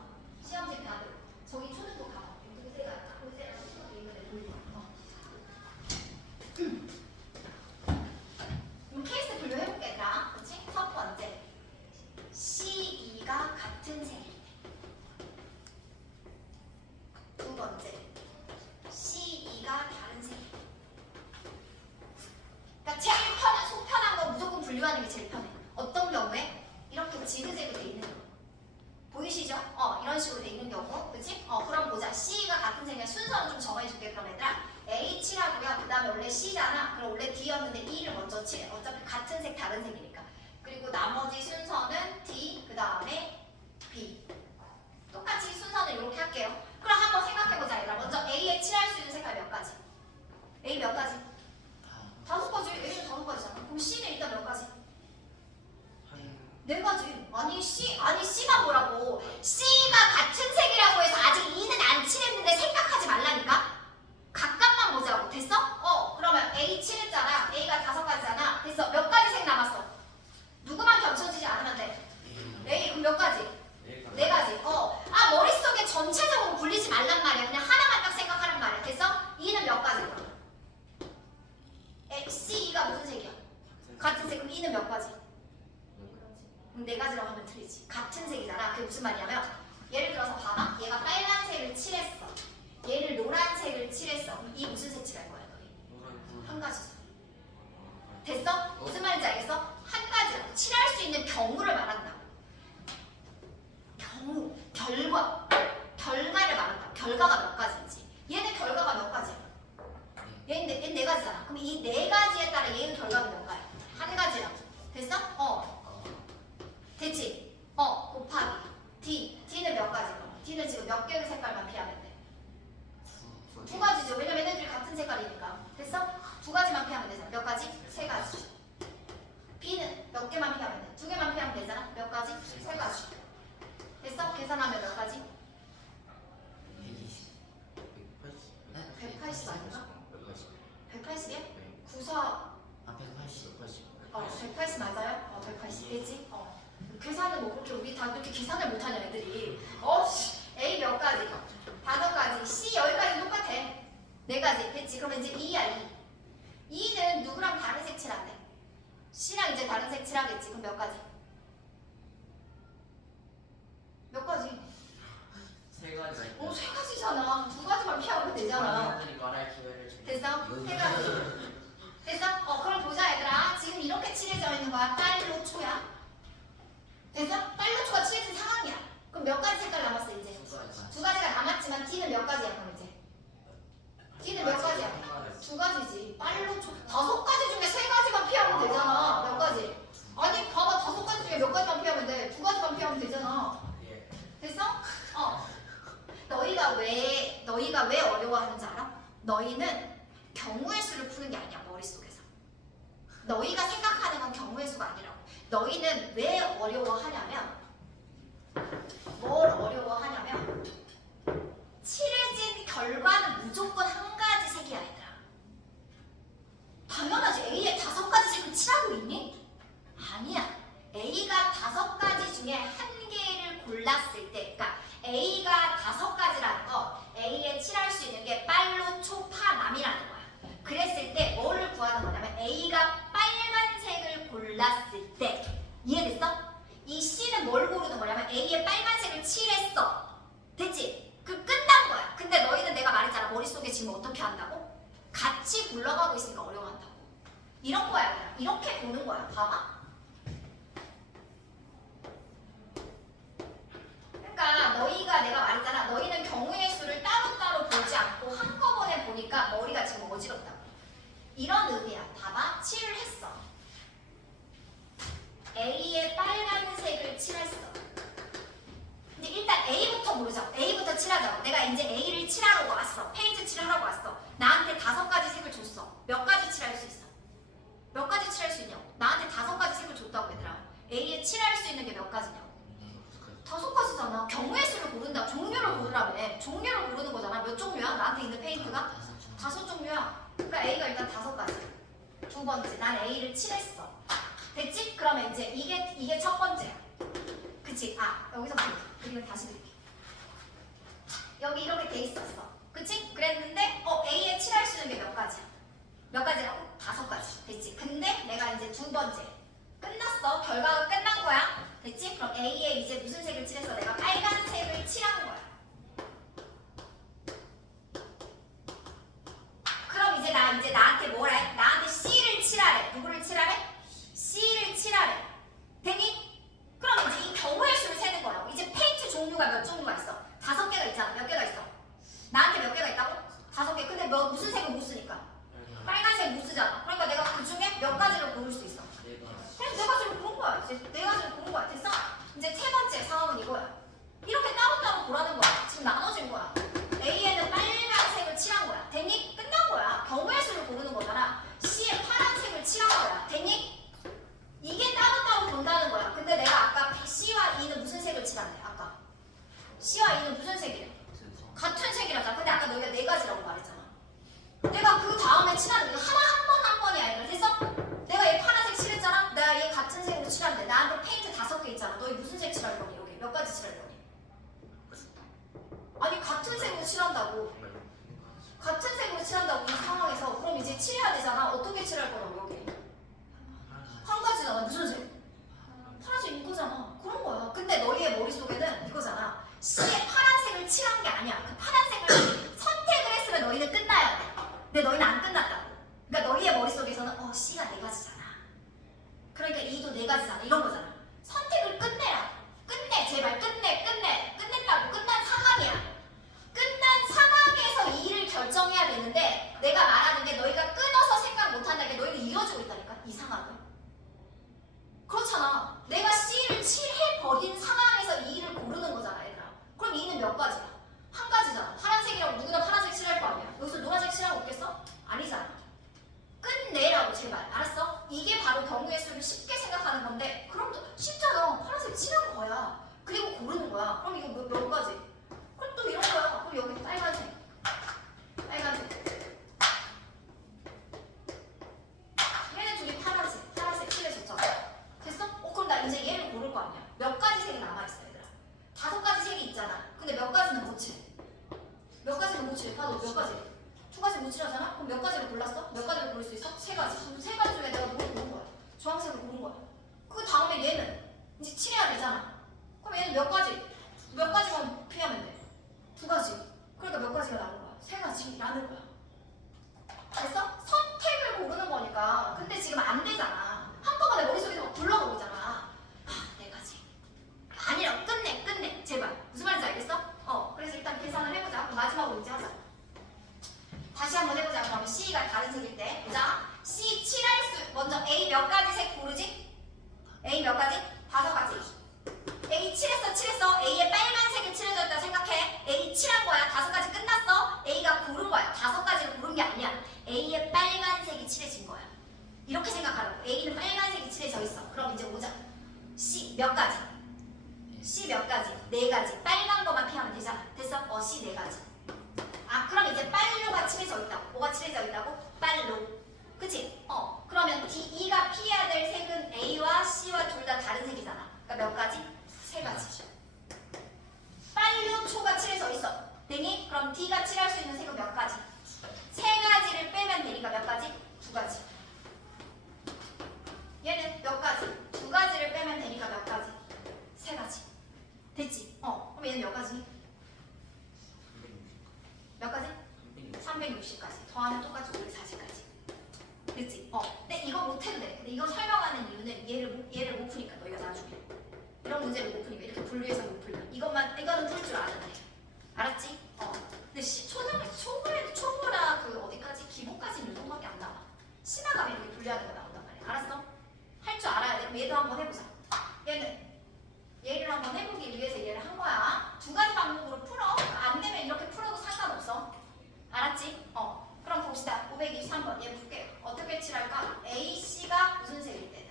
시험지 받으러. 저기 초등부 가봐. 우지가 우지랑 초등부 있는 애 돌려. 그럼 케이스 분류 해볼게 얘들아. 그치? 첫 번째 C2가 같은 색. 두 번째 C2가 다른 색. 그러니까 제일 편한, 속 편한 거 무조건 분류하는 게 제일 편해. 어떤 경우에? 이렇게 지그재그 돼 있는 경우. 보이시죠? 이런 식으로 돼 있는 경우. 그치? 그럼 보자. C가 같은 색이야. 순서는 좀 정해줄게. 그럼 얘들아 A 칠하고요. 그 다음에 원래 C잖아. 그럼 원래 D였는데 E를 먼저 칠해. 어차피 같은 색 다른 색이니까. 그리고 나머지 순서는 D 그 다음에 B. 똑같이 순서는 이렇게 할게요. 그럼 한번 생각해보자 얘들아. 먼저 A에 칠할 수 있는 색깔 몇 가지? A 몇 가지? 5가지. A는 5가지잖아. 그럼 C는 일단 몇 가지? 4가지. 아니 C만 보라고. C가 같은 색이라고 해서 아직 E는 안 칠했는데 생각하지 말라니까. 각각만 보자고. 됐어? 그러면 A 칠했잖아. A가 5가지잖아. 됐어. 몇 가지 색 남았어? 누구만 겹쳐지지 않으면 돼? A. 그럼 몇 가지? 4가지. 머릿속에 전체적으로 굴리지 말란 말이야. 그냥 하나만 딱 생각하란 말이야. 됐어? E는 몇 가지? C2가 무슨 색이야? 같은 색. 그럼 E는 몇 가지? 그럼 4가지라고 하면 틀리지. 같은 색이잖아. 그게 무슨 말이냐면 예를 들어서 봐봐. 얘가 빨간색을 칠했어. 얘를 노란색을 칠했어. 그럼 이 무슨 색 칠할 거야 너희? 한 가지. 됐어? 무슨 말인지 알겠어? 한 가지라고. 칠할 수 있는 경우를 말한다. 경우, 결과를 말한다. 결과가 몇 가지인지. 얘는 결과가 몇 가지야? 얘는 4가지잖아. 그럼 이 4가지에 따라 얘의 결과는 몇 가야? 한 가지라고. 됐어? 됐지? 곱하기 D는 몇 가지? D는 지금 몇 개의 색깔만 피하면 돼? 2가지. 색깔이니까. 됐어? 두 가지만 피하면 되잖아. 몇 가지? 세 가지. B는 몇 개만 피하면 돼? 두 개만 피하면 되잖아. 몇 가지? 세 가지. 됐어? 계산하면 몇 가지? 120. 180 아닌가? 180. 180이야? 네. 94 아 180. 180 맞아요? 180 되지? 계산은 뭐 그렇게 우리 다 그렇게 계산을 못하냐 애들이. A 몇 가지? 5가지. C 여기까지 똑같아. 4가지. 됐지? 그러면 이제 2야 2. 2는 누구랑 다른 색칠한대? C랑 이제 다른 색칠하겠지. 그럼 몇 가지? 몇 가지? 세 가지. 세 가지잖아. 2가지만 피하면 되잖아. 애들이 말할 기회를 주. 됐어? 3가지. 됐어? 그럼 보자 얘들아. 지금 이렇게 칠해져 있는 거야. 빨로 초야. 됐어? 빨로 초가 칠해진 상황이야. 그럼 몇 가지 색깔 남았어 이제? 2가지가 남았지만 T는 몇 가지야 그럼 이제? T는 몇 가지야? 2가지지. 빨로 초 5가지 중에 3가지만 피하면 되잖아. 몇 가지? 아니 봐봐 5가지 중에 몇 가지만 피하면 돼? 2가지만 피하면 되잖아. 예. 됐어? 너희가 왜 어려워하는지 알아? 너희는 경우의 수를 푸는 게 아니야 머릿속에서. 너희가 생각하는 건 경우의 수가 아니라고. 너희는 왜 어려워하냐면 뭘 어려워하냐면 칠해진 결과는 무조건 한 가지 색이야 얘들아. 당연하지. A에 5가지 색을 칠하고 있니? 아니야. A가 5가지 중에 한 개를 골랐을 때, 그러니까 A가 5가지라는 거, A에 칠할 수 있는 게 빨로 초파남이라는 거야. 그랬을 때 뭐를 구하는 거냐면 A가 빨간색을 골랐을 때, 이해됐어? 이 C는 뭘 고르는 거냐면 A에 빨간색을 칠했어. 됐지? 그 끝난 거야. 근데 너희는 내가 말했잖아. 머릿속에 지금 어떻게 한다고? 같이 굴러가고 있으니까 어려워한다고. 이런 거야 그냥. 이렇게 보는 거야. 봐봐. 그러니까 너희가 내가 말했잖아. 너희는 경우의 수를 따로따로 보지 않고 한꺼번에 보니까 머리가 지금 어지럽다고. 이런 의미야. 봐봐. 칠을 했어. A에 빨간색을 칠했어. 근데 일단 A부터 보자. A부터 칠하자고. 내가 이제 A를 칠하러 왔어. 페인트 칠하러 왔어. 나한테 5가지 색을 줬어. 몇 가지 칠할 수 있어? 몇 가지 칠할 수 있냐고. 나한테 5가지 색을 줬다고 얘들아. A에 칠할 수 있는 게 몇 가지냐고. 5가지잖아. 경우의 수를 고른다. 종류를 고르라며. 종류를 고르는 거잖아. 몇 종류야? 나한테 있는 페인트가? 5종류야. 그러니까 A가 일단 5가지. 두 번째, 난 A를 칠했어. 됐지? 그러면 이제 이게 첫 번째야. 그치? 여기서 그림을 다시 드릴게. 여기 이렇게 돼 있었어. 그치? 그랬는데 A에 칠할 수 있는 게 몇 가지야? 몇 가지라고? 5가지. 됐지? 근데 내가 이제 두 번째 끝났어. 결과가 끝난 거야. 됐지? 그럼 A에 이제 무슨 색을 칠했어? 내가 빨간색을 칠한 거야. 그럼 이제 나한테 뭘 해? 나한테 C를 칠하래. 누구를 칠하래? C를 칠하래. 됐니? 그럼 이제 이 경우의 수를 세는 거라고. 이제 페인트 종류가 몇 종류가 있어? 5개가 있잖아. 몇 개가 있어? 나한테 몇 개가 있다고? 5개. 근데 무슨 색을 못 쓰니까? 빨간색 못 쓰잖아. 그러니까 내가 그 중에 몇 가지를 고를 수 있어. 그래서 4가지를 고른 거야. 이제 4가지를 고른 거야. 됐어? 이제 세 번째 상황은 이거야. 이렇게 따로따로 보라는 거야. 지금 나눠진 거야. A에는 빨간색을 칠한 거야. 됐니? 끝난 거야. 경우의 수를 고르는 거잖아. C에 파란색을 칠한 거야. 됐니? 이게 따로따로 본다는 거야. 근데 내가 아까 C와 E는 무슨 색을 칠한대? 아까 C와 E는 무슨 색이래? 같은 색이라잖아. 근데 아까 너희가 4가지라고 말했잖아. 내가 그 다음에 칠하는 게 한 번이 아니라. 됐어? 내가 얘 파란색 칠했잖아. 내가 얘 같은 색으로 칠하는데 나한테 페인트 5개 있잖아. 너희 무슨 색 칠할 거니? 여기 몇 가지 칠할 거니? 아니 같은 색으로 칠한다고. 같은 색으로 칠한다고 이 상황에서. 그럼 이제 칠해야 되잖아. 어떻게 칠할 거라고 여기? 한 가지잖아. 무슨 색? 파란색 이거잖아. 그런 거야. 근데 너희의 머릿속에는 이거잖아. C에 파란색을 칠한 게 아니야. 그 파란색을 선택을 했으면 너희는 끝나야 돼. 근데 너희는 안 끝났다고. 그러니까 너희의 머릿속에서는 C가 4가지잖아. 그러니까 E도 4가지잖아. 이런 거잖아. 선택을 끝내라. 끝내. 제발 끝냈다고. 끝난 상황이야. 끝난 상황에서 E를 결정해야 되는데 내가 말하는 게 너희가 끊어서 생각 못한다는 게 너희는 이어지고 있다니까. 이 상황을. 그렇잖아. 내가 C를 칠해버린 상황에서 E를 고르는 거잖아 얘들아. 그럼 E는 몇 가지야? 한 가지잖아. 파란색이라고 누구나 파란색 칠할 거 아니야. 여기서 노란색 칠하고 있겠어? 칠해. 봐도 몇 가지? 두 가지 못 칠하잖아? 그럼 몇 가지를 골랐어? 몇 가지를 고를 수 있어? 세 가지. 그럼 세 가지 중에 내가 뭘 고른 거야? 주황색을 고른 거야. 그 다음에 얘는 이제 칠해야 되잖아. 그럼 얘는 몇 가지? 몇 가지만 피하면 돼? 두 가지. 그러니까 몇 가지가 나온 거야? 세 가지라는 거야. 됐어? 선택을 고르는 거니까. 근데 지금 안 되잖아. 한꺼번에 머릿속에서 막 굴러버리잖아. 네 가지. 아니라 끝내. 제발. 무슨 말인지 알겠어? 그래서 일단 계산을 해보자. 그럼 마지막으로 이제 하자. 다시 한번 해보자. 그러면 C가 다른 색일 때. 보자. C 칠할 수, 먼저 A 몇 가지 색 고르지? A 몇 가지? 5가지. A 칠했어. A의 빨간색이 칠해졌다 생각해. A 칠한 거야. 5가지 끝났어. A가 고른 거야. 5가지를 고른 게 아니야. A의 빨간색이 칠해진 거야. 이렇게 생각하라고. A는 빨간색이 칠해져 있어. 그럼 이제 보자. C 몇 가지? C 몇 가지? 4가지. 빨간 거만 피하면 되잖아. 됐어? C 4가지. 그럼 이제 빨로가 칠해져 있다고. 뭐가 칠해져 있다고? 빨로. 그치? 그러면 D, E가 피해야 될 색은 A와 C와 둘 다 다른 색이잖아. 그러니까 몇 가지? 3가지. 빨로 초가 칠해져 있어. 되니? 그럼 D가 칠할 수 있는 색은 몇 가지? 3가지를 빼면 되니까 몇 가지? 2가지. 얘는 몇 가지? 2가지를 빼면 되니까 몇 가지? 3가지. 됐지? 그럼 얘는 몇 가지? 몇 가지? 360가지. 더하면 똑같이 540까지. 됐지? 근데 이거 못해도 돼. 근데 이거 설명하는 이유는 얘를 못 푸니까 너희가 나중에 이런 문제를 못 푸니까 이렇게 분류해서 못 풀면 이거는 풀 줄 아는데. 알았지? 근데 초보라 그 어디까지? 기본까지는 이 정도밖에 안 나와. 심화가면 이렇게 분류하는 거 나온단 말이야. 알았어? 할 줄 알아야 돼. 그럼 얘도 한번 해보자. 얘를 한번 해보기 위해서 얘를 한 거야. 2가지 방법으로 풀어. 안 되면 이렇게 풀어도 상관없어. 알았지? 그럼 봅시다. 523번 얘 볼게요. 어떻게 칠할까? A, C가 무슨 색일 때는?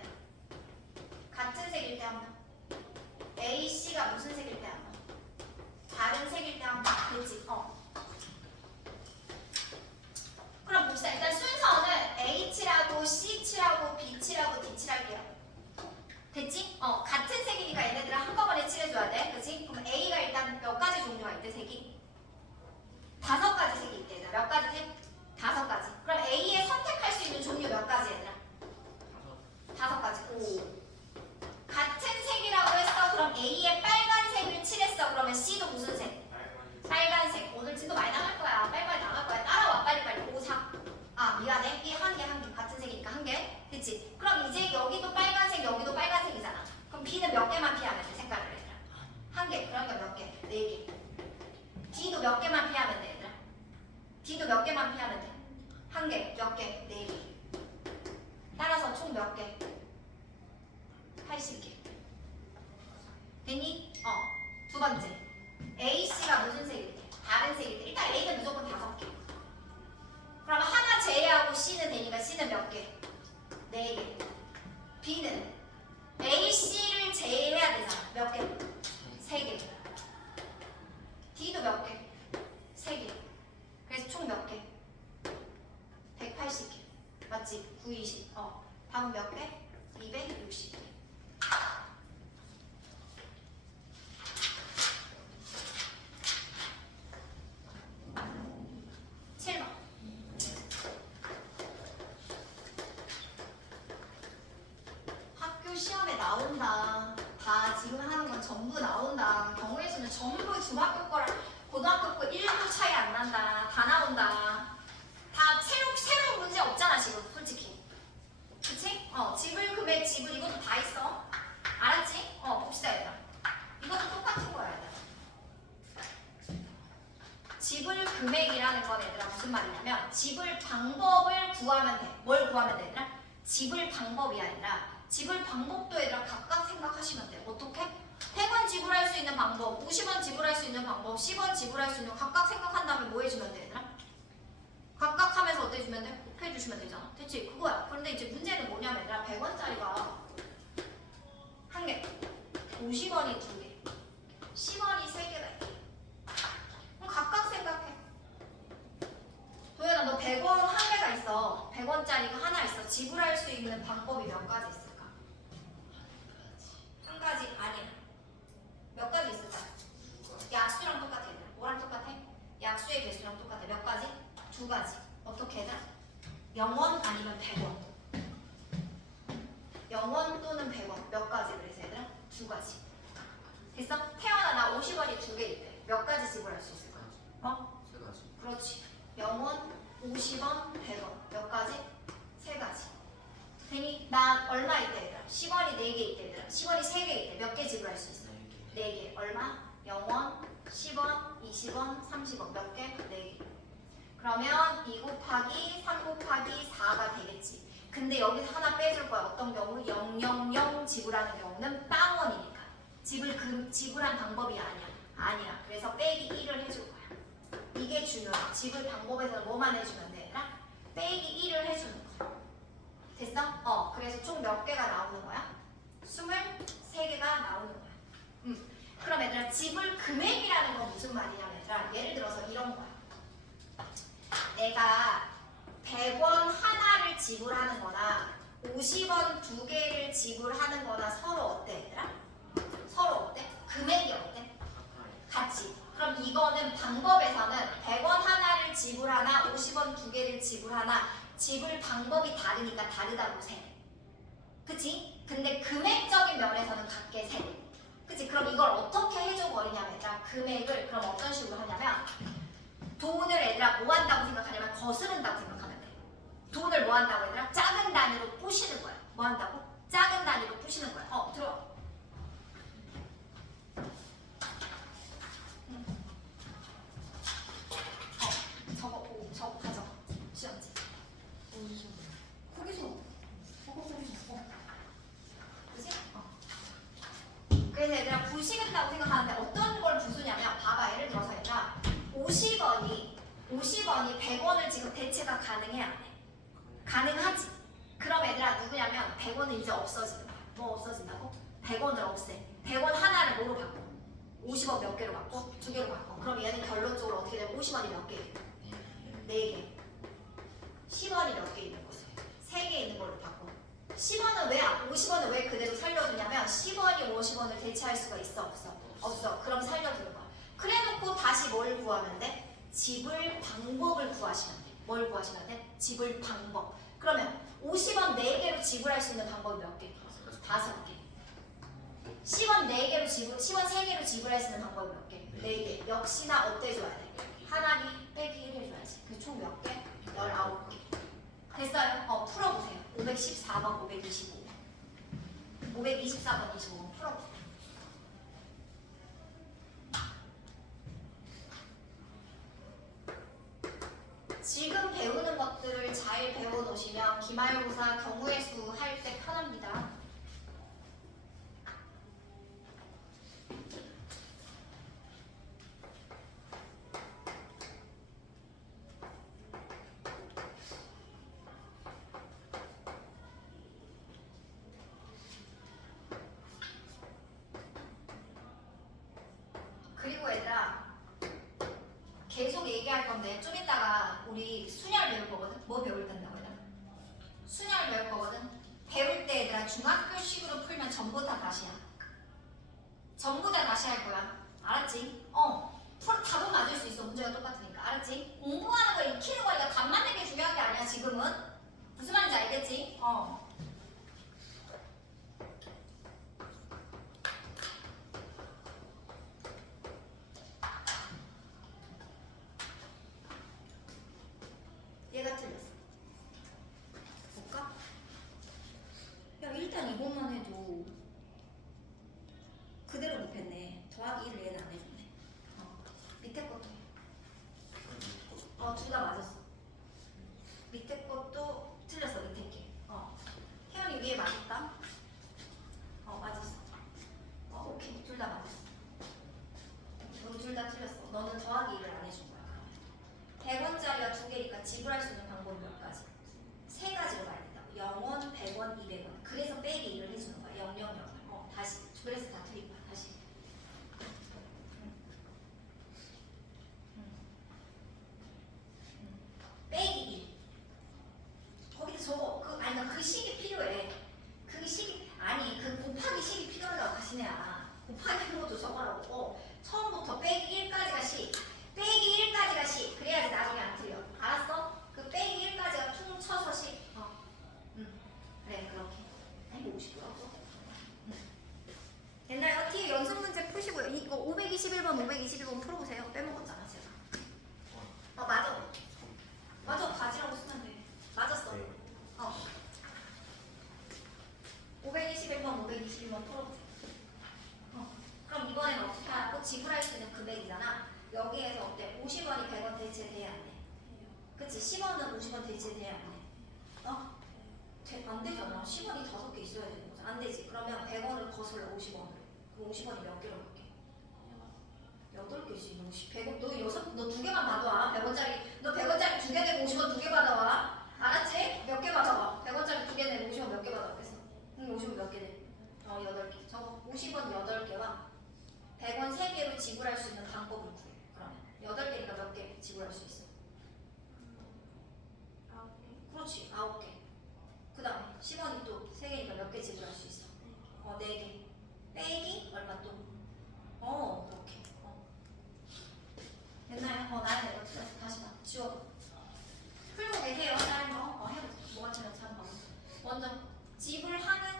같은 색일 때 한번. A, C가 무슨 색일 때 한번. 다른 색일 때 한번. 됐지? 그럼 봅시다. 일단 순서는 A 칠하고 C 칠하고 B 칠하고 D 칠할게요. 됐지? 같은 색이니까 얘네들을 한꺼번에 칠해줘야 돼. 그치? 그럼 A가 일단 몇 가지 종류가 있대, 색이? 5가지 색이 있대, 얘들아. 몇 가지 색? 5가지. 그럼 A에 선택할 수 있는 종류 몇 가지, 얘들아? 5가지. 오. 같은 색이라고 했어. 그럼 A에 빨간색을 칠했어. 그러면 C도 무슨 색? 빨간색. 오늘 진도 많이 나갈 거야. 빨리빨리 나갈 거야. 따라와, 빨리빨리. 5, 4. 미안해. 이 한 개. 같은 색이니까 한 개. 됐지? 그럼 이제 여기도 빨간색, 여기도 빨간색이잖아. 그럼 B는 몇 개만 피하면 돼, 색깔을, 얘들아? 한 개. 그러니까 몇 개? 4개. D도 몇 개만 피하면 돼, 얘들아? D도 몇 개만 피하면 돼? 한 개. 몇 개? 4개. 따라서 총 몇 개? 80개. 됐니? 두 번째. A, C가 무슨 색일 때? 다른 색일 때. 일단 A는 무조건 5개. 그럼 하나 제외하고 C는 되니까 C는 몇 개? 4개. B는 A, C를 제외해야 되잖아. 몇 개? 3개. D도 몇 개? 3개. 그래서 총 몇 개? 180개. 맞지? 9, 20. 답은 몇 개? 260개. 시험에 나온다. 다 지금 하는 건 전부 나온다. 경우의 수는 전부 중학교 거랑 고등학교 거 1도 차이 안 난다. 다 나온다. 다 새로운 문제 없잖아 지금 솔직히. 그치? 지불 금액 지불 이것도 다 있어. 알았지? 봅시다 얘들아. 이것도 똑같은 거야 얘들아. 지불 금액이라는 건 얘들아 무슨 말이냐면 지불 방법을 구하면 돼. 뭘 구하면 돼 얘들아? 지불 방법이 아니라 지불 방법도 얘들아 각각 생각하시면 돼. 어떻게? 100원 지불할 수 있는 방법, 50원 지불할 수 있는 방법, 10원 지불할 수 있는 각각 생각한 다음에 뭐 해주면 돼 얘들아? 각각 하면서 어떻게 해주면 돼? 곱해주시면 되잖아. 됐지? 그거야. 그런데 이제 문제는 뭐냐면 얘들아 100원짜리가 한 개, 50원이 2개, 10원이 3개가 있대. 그럼 각각 생각해. 도현아 너 100원 한 개가 있어. 100원짜리가 하나 있어. 지불할 수 있는 방법이 몇 가지 있을까? 한 가지 아니야. 몇 가지 있을까? 약수랑 똑같아. 뭐랑 똑같아? 약수의 개수랑 똑같아. 몇 가지? 두 가지. 어떻게 해야 0원 아니면 100원. 0원 또는 100원. 몇 가지 그래서 얘들아? 두 가지. 됐어? 태어나 나 50원이 두 개 있대. 몇 가지 지불할 수 있을 거야? 어? 세 가지. 그렇지. 0원, 50원, 100원. 몇 가지? 세 가지. 되니 나 얼마 있대 얘들아? 10원이 4개 있대 얘들아. 10원이 3개 있대. 몇 개 지불할 수 있어? 네 4개. 얼마? 0원, 10원, 20원, 30원. 몇 개? 4개. 그러면 2 곱하기 3 곱하기 4가 되겠지. 근데 여기서 하나 빼줄 거야. 어떤 경우? 000 지불하는 경우는 빵원이니까. 지불한 방법이 아니야. 아니야. 그래서 빼기 1을 해줄 거야. 이게 중요해. 지불 방법에서 뭐만 해주면 돼? 얘들아? 빼기 1을 해주는 거야. 됐어? 그래서 총 몇 개가 나오는 거야? 23개가 나오는 거야. 그럼 얘들아 지불 금액이라는 건 무슨 말이냐면 얘들아 예를 들어서 이런 거야. 내가 100원 하나를 지불하는 거나 50원 두 개를 지불하는 거나 서로 어때 얘들아? 서로 어때? 금액이 어때? 같이. 그럼 이거는 방법에서는 100원 하나를 지불하나 50원 두 개를 지불하나 지불 방법이 다르니까 다르다고 세. 그치? 근데 금액적인 면에서는 같게 세. 그치? 그럼 이걸 어떻게 해줘 버리냐면 얘들아 금액을 그럼 어떤 식으로 하냐면 돈을 얘들아 뭐 한다고 생각하냐면 거스른다고 생각하면 돼. 돈을 뭐 한다고 얘들아? 작은 단위로 부시는 거야. 뭐 한다고? 작은 단위로 부시는 거야. 들어. 저거 가져가. 시험지. 거기서. 그치? 그래서 얘들아 부시는다고 생각하는데 어떤 걸 부수냐면 봐봐 예를 들어서 얘들아 50원이 100원을 지금 대체가 가능해 안 해? 가능하지. 그럼 얘들아 누구냐면 100원은 이제 없어지는 거야. 뭐 없어진다고? 100원을 없애. 100원 하나를 뭐로 바꿔? 50원 몇 개로 바꿔? 두 개로 바꿔. 그럼 얘는 결론적으로 어떻게 되면 50원이 몇 개? 4개. 10원이 몇 개 있는 거지? 3개 있는 걸로 바꿔. 10원은 왜 50원은 왜 그대로 살려두냐면 10원이 50원을 대체할 수가 있어 없어? 없어. 그럼 살려두는 거야. 그래놓고 다시 뭘 구하면 돼? 지불 방법을 구하시면 돼. 뭘 구하시면 돼? 지불 방법. 그러면 50원 4개로 지불할 수 있는 방법이 몇 개? 5개. 10원 4개로 10원 3개로 지불할 수 있는 방법이 몇 개? 4개. 역시나 어때 줘야 돼? 하나니 빼기 1 해줘야지. 그 총 몇 개? 19개. 됐어요? 풀어보세요. 514번, 525. 524번, 25번 풀어보세요. 지금 배우는 것들을 잘 배워놓으시면 기말고사 경우의 수 할 때 편합니다. 그리고 얘들아 계속 얘기할 건데 좀 이따가 우리 순열 배울 거거든? 뭐 배울 텐다고 얘들아? 순열 배울 거거든? 배울 때 얘들아 중학교식으로 풀면 전부 다 다시야. 전부 다 다시 할 거야. 알았지? 답은 맞을 수 있어. 문제가 똑같으니까. 알았지? 공부하는 거 익히는 거니까 답 맞는 게 중요한 게 아니야 지금은. 무슨 말인지 알겠지? 얘가 틀렸어. 볼까? 야 일단 이것만 해도 그대로 못했네. 더하기 1을 얘는 안 해줬네. 밑에 것도 해. 둘 다 맞았어. 밑에 것도 틀렸어. 밑에 게. 돼야 안 돼? 그치? 10원은 50원 되지 돼야 안 돼? 안 되잖아. 10원이 5개 있어야 되는 거지. 안 되지. 그러면 100원을 거슬러 50원으로. 그럼 50원이 몇 개로 바뀌어? 8개지. 너 100원, 너 2개만 받아와. 100원짜리, 너 100원짜리 2개 내고 50원 2개 받아와. 알았지? 몇 개 받아와. 100원짜리 2개 내고 50원 몇 개 받아왔겠어? 50원 몇 개 돼? 8개. 저거 50원 8개와 100원 3개로 지불할 수 있는 방법을 구해. 그러면 8개니까 몇 개 지불할 수 있어? 그렇지. 9개. 그 다음에 10원이 또 3개니까 몇 개 지불할 수 있어? 4개. 빼기 얼마 또? 그렇게. 됐나요? 나는 이거 틀렸어. 다시 봐. 지워. 풀고 계세요. 다른 거. 해보자. 뭐가 틀렸지? 한번 봐. 먼저 지불하는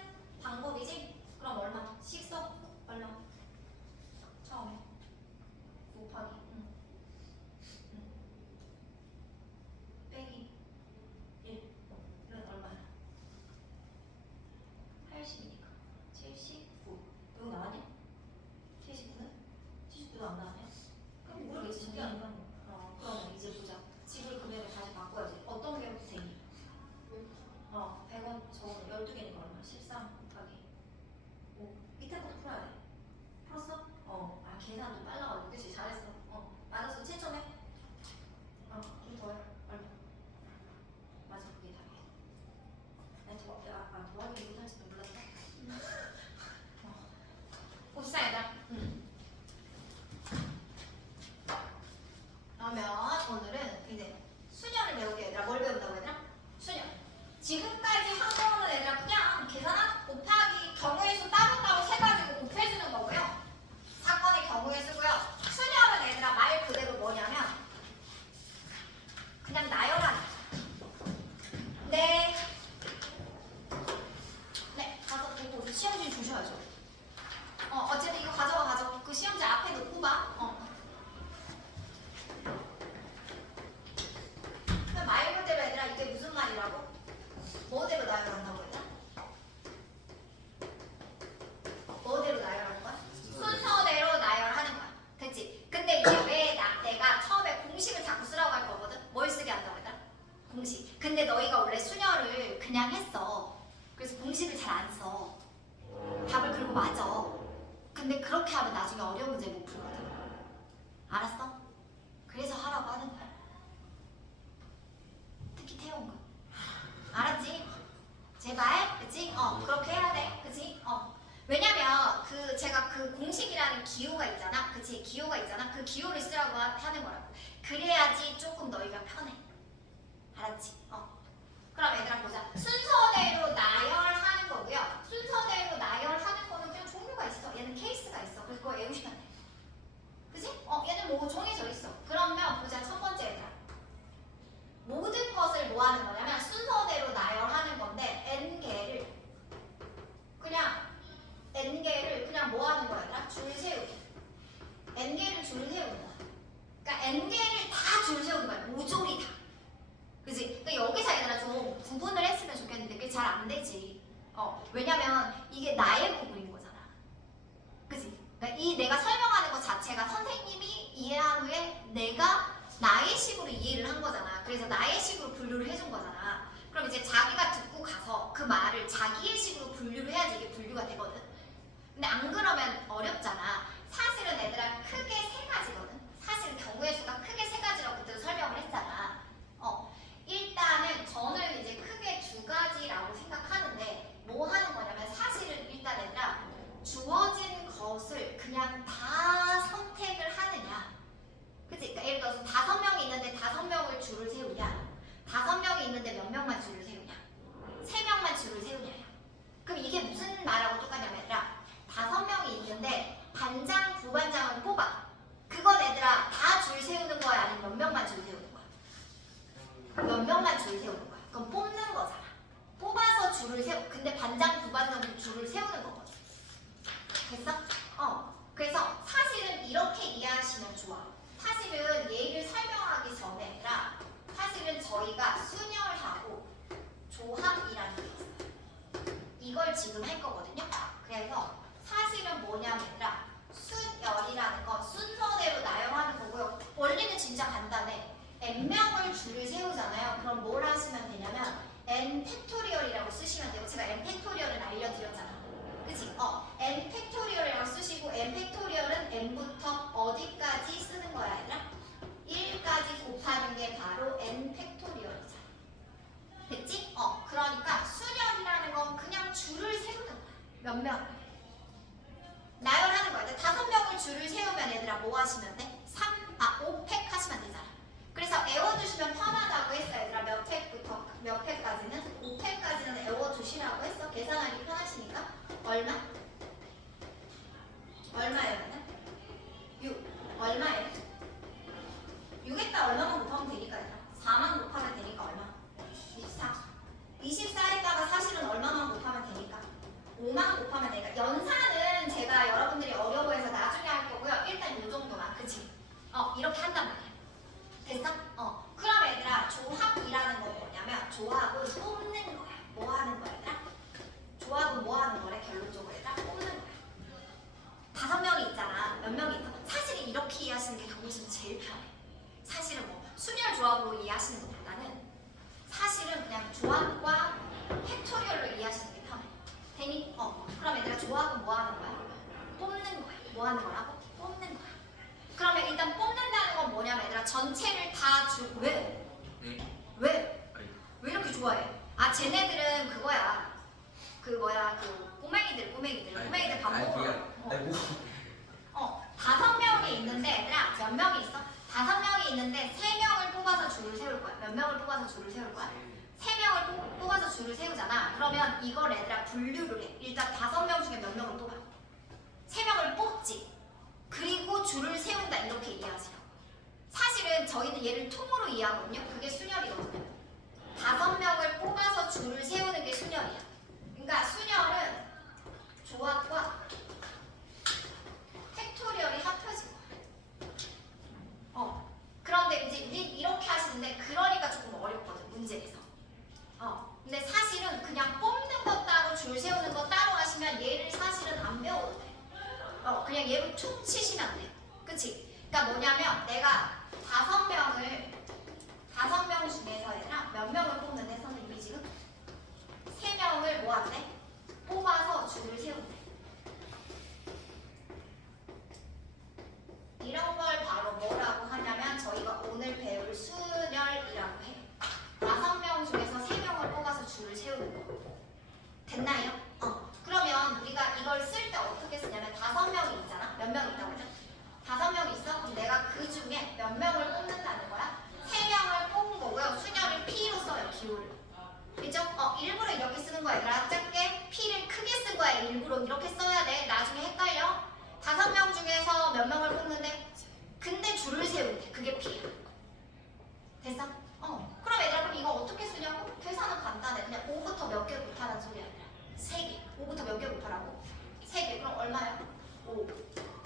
방법이지? 그럼 얼마? 식서 얼마? 처음에 곱하기 빼기 1 이건 얼마야? 80이니까 79 여기 나왔냐? 79는? 79도 안 나왔냐? 그럼 모르겠지. 그러면 이제 보자. 지불 금액을 다시 바꿔야지. 어떤 경우 되니? 100원 저거는 12개니까 얼마? 13 곱하기 5 밑에 것도 풀어야 돼. 풀었어? 계산도 빨라가지고 그치? 잘했어. 맞았어. 채점해. 좀 더 해. 얼마? 맞아. 그게 답이야. 아니 도와주기 못할지도 몰랐어. 봅시다 얘들아. 그러면 오늘은 이제 수녀를 배울게. 얘들아 뭘 배운다고 얘들아? 수녀. 지금까지 한 거는 얘들아 그냥 계산하고 곱하기 경우의 수 따로따로 세가지고 곱해주는 거고요. 사건의 경우의 수고요. 수녀는 얘들아 말 그대로 뭐냐면 그냥 나열하는. 네. 가서 보고 시험지 주셔야죠. 어쨌든 이거 가져와. 그 시험지 앞에 놓고 봐. 말 그대로 얘들아 이게 무슨 말이라고? 뭐대로 나열한다고 했다? 뭐대로 나열하는 거야? 순서대로 나열하는 거야. 그치? 근데 이제 왜 내가 처음에 공식을 자꾸 쓰라고 할 거거든? 뭘 쓰게 한다고 했다? 공식. 근데 너희가 원래 수녀를 그냥 했어. 그래서 공식을 잘 안 써. 답을 그리고 맞아. 근데 그렇게 하면 나중에 어려운 문제 못 풀거든. 알았어? 그래서 하라고 하는 거야. 특히 태운 거. 알았지? 제발, 그치? 그렇게 해야 돼. 그치? 왜냐면 제가 그 공식이라는 기호가 있잖아. 그치? 기호가 있잖아. 그 기호를 쓰라고 하는 거라고. 그래야지 조금 너희가 편해. 알았지? 그럼 얘들아 보자. 순서대로 나열하는 거고요. 순서대로 나열하는 거는 그냥 종류가 있어. 얘는 케이스가 있어. 그래서 그거 외우시면 돼. 그치? 얘는 뭐 정해져 있어. 그러면 보자. 첫 번째 얘들아. 모든 것을 뭐 하는 거냐면 순서대로 나열하는 건데 n개를 그냥 뭐 하는 거야 얘들아? 줄 세우기. n개를 줄 세우는 거야. 그러니까 n개를 다 줄 세우는 거야. 모조리 다. 그치? 그러니까 여기서 얘들아 좀 구분을 했으면 좋겠는데 그게 잘 안 되지. 왜냐면 이게 나의 부분인 거잖아. 그치? 그러니까 이 내가 설명하는 것 자체가 선생님이 이해한 후에 내가 나의 식으로 이해를 한 거잖아. 그래서 나의 식으로 분류를 해준 거잖아. 그럼 이제 자기가 듣고 가서 그 말을 자기의 식으로 분류를 해야지 이게 분류가 되거든. 근데 안 그러면 어렵잖아. 사실은 얘들아 크게 3가지거든. 사실은 경우의 수가 크게 3가지라고 그때 설명을 했잖아. 일단은 저는 이제 크게 2가지라고 생각하는데 뭐 하는 거냐면 사실은 일단 얘들아 주어진 것을 그냥 다 선택을 하느냐. 그치? 그러니까 예를 들어서 5명이 있는데 5명을 줄을 세우냐, 5명이 있는데 몇 명만 줄을 세우냐, 3명만 줄을 세우냐야. 그럼 이게 무슨 말하고 똑같냐면 얘들아 5명이 있는데 반장, 부반장을 뽑아. 그건 얘들아 다 줄 세우는 거야? 아니면 몇 명만 줄 세우는 거야? 몇 명만 줄 세우는 거야. 그럼 뽑는 거잖아. 뽑아서 줄을 세우. 근데 반장, 부반장도 줄을 세우는 거거든. 됐어? 그래서 사실은 이렇게 이해하시면 좋아. 사실은 얘를 설명하기 전에 얘들아 사실은 저희가 순열하고 조합이라는 게 있어요. 이걸 지금 할 거거든요. 그래서 사실은 뭐냐면 얘들아 순열이라는 건 순서대로 나열하는 거고요. 원리는 진짜 간단해. 줄을 세우잖아요. 그럼 뭘 하시면 되냐면 n 팩토리얼이라고 쓰시면 되고 제가 n 팩토리얼은 알려드렸잖아. 그치? n 팩토리얼이라고 쓰시고 n 팩토리얼은 n부터 어디까지 쓰는 거야 얘들아? 1까지 곱하는 게 바로 n 팩토리얼이잖아. 됐지? 그러니까 수열이라는 건 그냥 줄을 세우는 거야. 몇 명? 나열하는 거야. 5명을 줄을 세우면 얘들아 뭐 하시면 돼? 5팩 하시면 되잖아. 그래서 외워두시면 편하다고 했어 얘들아. 몇 팩부터 몇 팩까지는? 5팩까지는 외워두시라고 했어. 계산하기 편하시니까. 얼마? 얼마예요? 6. 얼마예요? 6에다 얼마만 곱하면 되니까 얘들아. 4만 곱하면 되니까 얼마? 24. 24에다가 사실은 얼마만 곱하면 되니까? 5만 곱하면 되니까. 연산은 제가 여러분들이 어려워해서 나중에 할 거고요. 일단 이 정도만. 그치? 이렇게 한단 말이야. 됐어? 그럼 얘들아 조합이라는 건 뭐냐면 조합은 뽑는 거야. 뭐 하는 거야 얘들아? 조합은 뭐 하는 거래? 결론적으로 얘들아 뽑는 거야. 5명이 있잖아. 몇 명이 있어? 사실은 이렇게 이해하시는 게 교무실은 제일 편해. 사실은 뭐 순열 조합으로 이해하시는 것보다는 사실은 그냥 조합과 팩토리얼로 이해하시는 게 편해. 되니? 그럼 얘들아 조합은 뭐 하는 거야? 뽑는 거야. 뭐 하는 거라고? 뽑는 거야. 그러면 일단 뽑는다는 건 뭐냐면 얘들아 전체를 다 왜? 네. 왜? 아니. 왜 이렇게 좋아해? 쟤네들은 그거야. 그 꼬맹이들 밥 먹어. 뭐. 5명이 있는데 얘들아 몇 명이 있어? 5명이 있는데 3명을 뽑아서 줄을 세울 거야. 몇 명을 뽑아서 줄을 세울 거야? 3명을 뽑아서 줄을 세우잖아. 그러면 이걸 얘들아 분류를 해. 일단 5명 중에 몇 명을 뽑아? 3명을 뽑지. 그리고 줄을 세운다 이렇게 이해하세요. 사실은 저희는 얘를 통으로 이해하거든요. 그게 순열이거든요. 5명을 뽑아서 줄을 세우는 게 순열이야. 그러니까 순열은 조합과 팩토리얼이 합쳐진 거야. 그런데 이제 이렇게 하시는데 그러니까 조금 어렵거든 문제에서. 근데 사실은 그냥 뽑는 거 따로 줄 세우는 거 따로 하시면 얘를 사실은 안 배워도 돼. 그냥 얘로 툭 치시면 돼. 그치? 그러니까 뭐냐면 내가 5명 중에서 얘들아 몇 명을 뽑는데 선생님이 지금 3명을 뭐 한대? 뽑아서 줄을 세운대. 이런 걸 바로 뭐라고 하냐면 저희가 오늘 배울 순열이라고 해. 5명 중에서 3명을 뽑아서 줄을 세우는 거. 됐나요? 그러면 우리가 이걸 쓸 때 어떻게 쓰냐면 5명이 있잖아. 몇 명 있다고 했죠? 5명이 있어? 그럼 내가 그 중에 몇 명을 뽑는다는 거야? 3명을 뽑은 거고요. 순열을 P로 써요. 기호를. 그죠? 일부러 이렇게 쓰는 거야. 얘들아 작게 P를 크게 쓴 거야. 일부러 이렇게 써야 돼. 나중에 헷갈려. 5명 중에서 몇 명을 뽑는데 근데 줄을 세운대. 그게 P야. 됐어? 그럼 얘들아 그럼 이거 어떻게 쓰냐고? 계산은 간단해. 그냥 5부터 몇 개 곱하는 소리야. 3개. 5부터 몇 개 곱하라고? 3개. 그럼 얼마야? 5.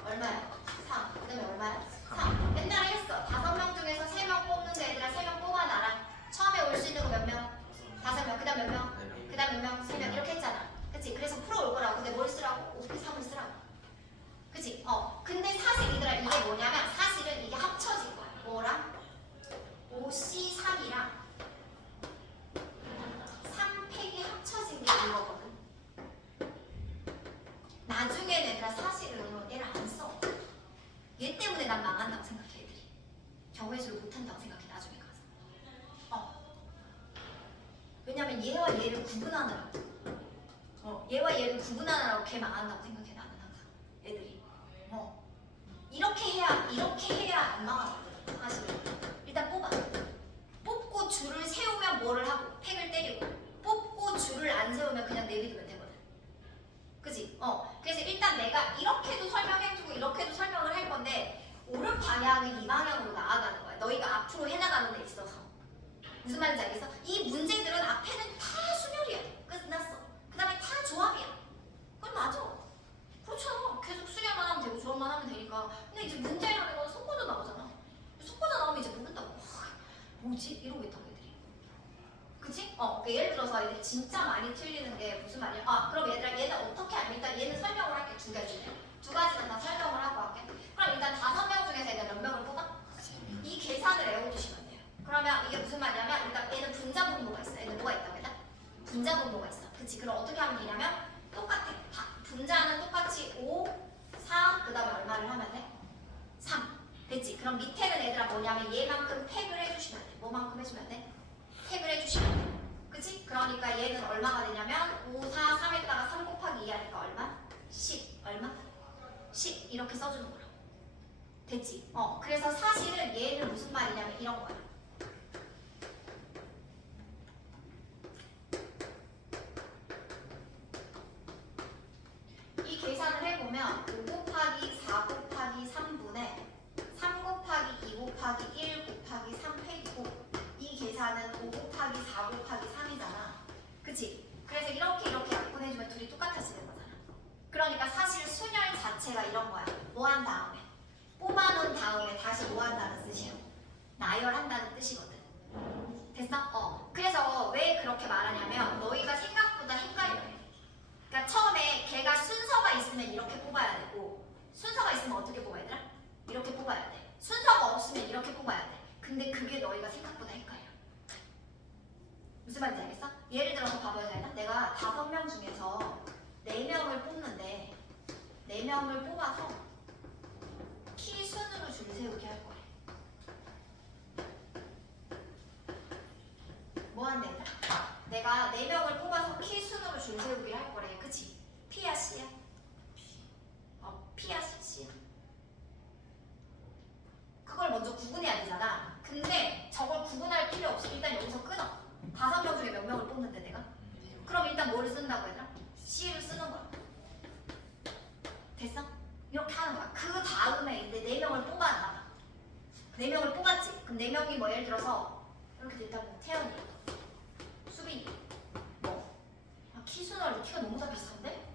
얼마야? 3. 그 다음에 얼마야? 3. 옛날에 했어. 5명 중에서 3명 뽑는데 얘들아 3명 뽑아놔라. 처음에 올 수 있는 거 몇 명? 5명. 그 다음 몇 명? 그 다음 몇 명? 3명. 이렇게 했잖아. 그치? 그래서 풀어올 거라고. 근데 뭘 쓰라고? 5표 3을 쓰라고. 그치? 근데 사실 얘들아 이게 뭐냐면 사실은 이게 합쳐진 거야. 뭐랑? 5C3이랑 3팩이 합쳐진 게 이거거든. 나중에는 얘들아 사실은 얘를 안 써. 얘 때문에 난 망한다고 생각해 애들이. 경우의수를 못한다고 생각해 나중에 가서. 왜냐면 얘와 얘를 구분하느라고. 얘와 얘를 구분하느라고 걔 망한다고 생각해 나는 항상 애들이. 이렇게 해야 안 망하거든 사실은. 일단 뽑아. 뽑고 줄을 세우면 뭐를 하고? 팩을 때리고. 뽑고 줄을 안 세우면 그냥 내비두면 되거든. 그치? 그래서 일단 내가 이렇게도 설명해주고 이렇게도 설명을 할 건데 옳은 방향은 이 방향으로 나아가는 거야. 너희가 앞으로 해나가는 데 있어서. 무슨 말인지 알겠어? 이 문제들은 앞에는 다 순열이야. 끝났어. 그 다음에 다 조합이야. 그건 맞아. 그렇잖아. 계속 순열만 하면 되고 조합만 하면 되니까. 근데 이제 문제라는 건 속고도 나오잖아. 속고도 나오면 이제 모른다고. 뭐지? 이러고 있다고 애들이. 그치? 그러니까 예를 들어서 애들이 진짜 많이 틀리는 게 무슨 말이야? 그럼 얘들아 얘는 어떻게 하면 일단 얘는 설명을 할게. 2가지는. 2가지는 다 설명을 하고 할게. 그럼 일단 5명 중에서 얘가 몇 명을 뽑아? 이 계산을 외워두시면 돼요. 그러면 이게 무슨 분자 분모가 있어. 그치? 그럼 어떻게 하면 되냐면 똑같아. 분자는 똑같이 5, 4, 그 다음에 얼마를 하면 돼? 3. 됐지? 그럼 밑에는 얘들아 뭐냐면 얘만큼 팩을 해주시면 돼. 뭐만큼 해주면 돼? 팩을 해주시면 돼. 그치? 그러니까 얘는 얼마가 되냐면 5, 4, 3에다가 3 곱하기 2 하니까 얼마? 10. 얼마? 10 이렇게 써주는 거야. 됐지? 그래서 사실은 얘는 무슨 말이냐면 이런 거야. 이 계산을 해보면 5 곱하기 4 곱하기 3분의 3 곱하기 2 곱하기 1 곱하기 3 팩이고 이 계산은 5 곱하기 4 곱하기 3이잖아. 그치? 그래서 이렇게 약분해주면 둘이 똑같아지는 거잖아. 그러니까 사실 순열 자체가 이런 거야. 뭐 한 다음에 뽑아놓은 다음에 다시 뭐 한다는 뜻이야. 나열한다는 뜻이거든. 됐어? 그래서 왜 그렇게 말하냐면 너희가 생각보다 헷갈려. 그러니까 처음에 걔가 순서가 있으면 이렇게 뽑아야 되고 순서가 있으면 어떻게 뽑아야 되나? 이렇게 뽑아야 돼. 순서가 없으면 이렇게 뽑아야 돼. 근데 그게 너희가 생각보다 헷갈려. 무슨 말인지 알겠어? 예를 들어서 봐봐야 되나? 내가 5명 중에서 4명을 뽑는데 4명을 뽑아서 키 순으로 줄 세우기 할 거야. 뭐 한대? 내가 4명을 뽑아서 키 순으로 줄 세우기를 할 거래. 그치? P야 C야? P야 C야? 그걸 먼저 구분해야 되잖아. 근데 저걸 구분할 필요 없이 일단 여기서 끊어. 5명 중에 몇 명을 뽑는데 내가? 그럼 일단 뭐를 쓴다고 얘들아? C를 쓰는 거야. 됐어? 이렇게 하는 거야. 그 다음에 이제 4명을 뽑아놔. 4명을 뽑았지? 그럼 4명이 뭐 예를 들어서 이렇게 됐다고. 태연이, 수빈이, 키순으로 키가 너무 다 비슷한데?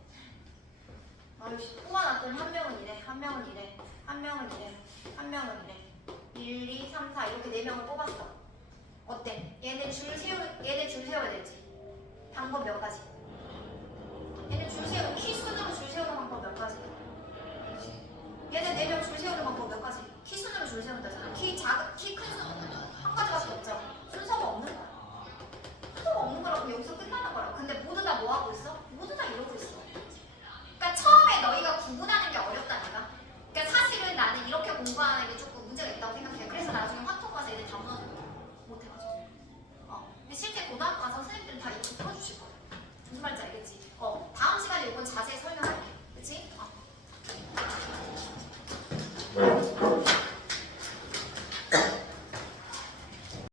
뽑아놨더니 한 명은 이래, 한 명은 이래, 한 명은 이래, 한 명은 이래. 1, 2, 3, 4 이렇게 4명을 뽑았어. 어때? 얘네 줄 세워야 되지. 방법 몇 가지? 얘네 줄 세우고 키 순으로 줄 세우는 방법 몇 가지? 얘네 4명 줄 세우는 방법 몇 가지? 키 순으로 줄 세운다잖아. 키 큰 순.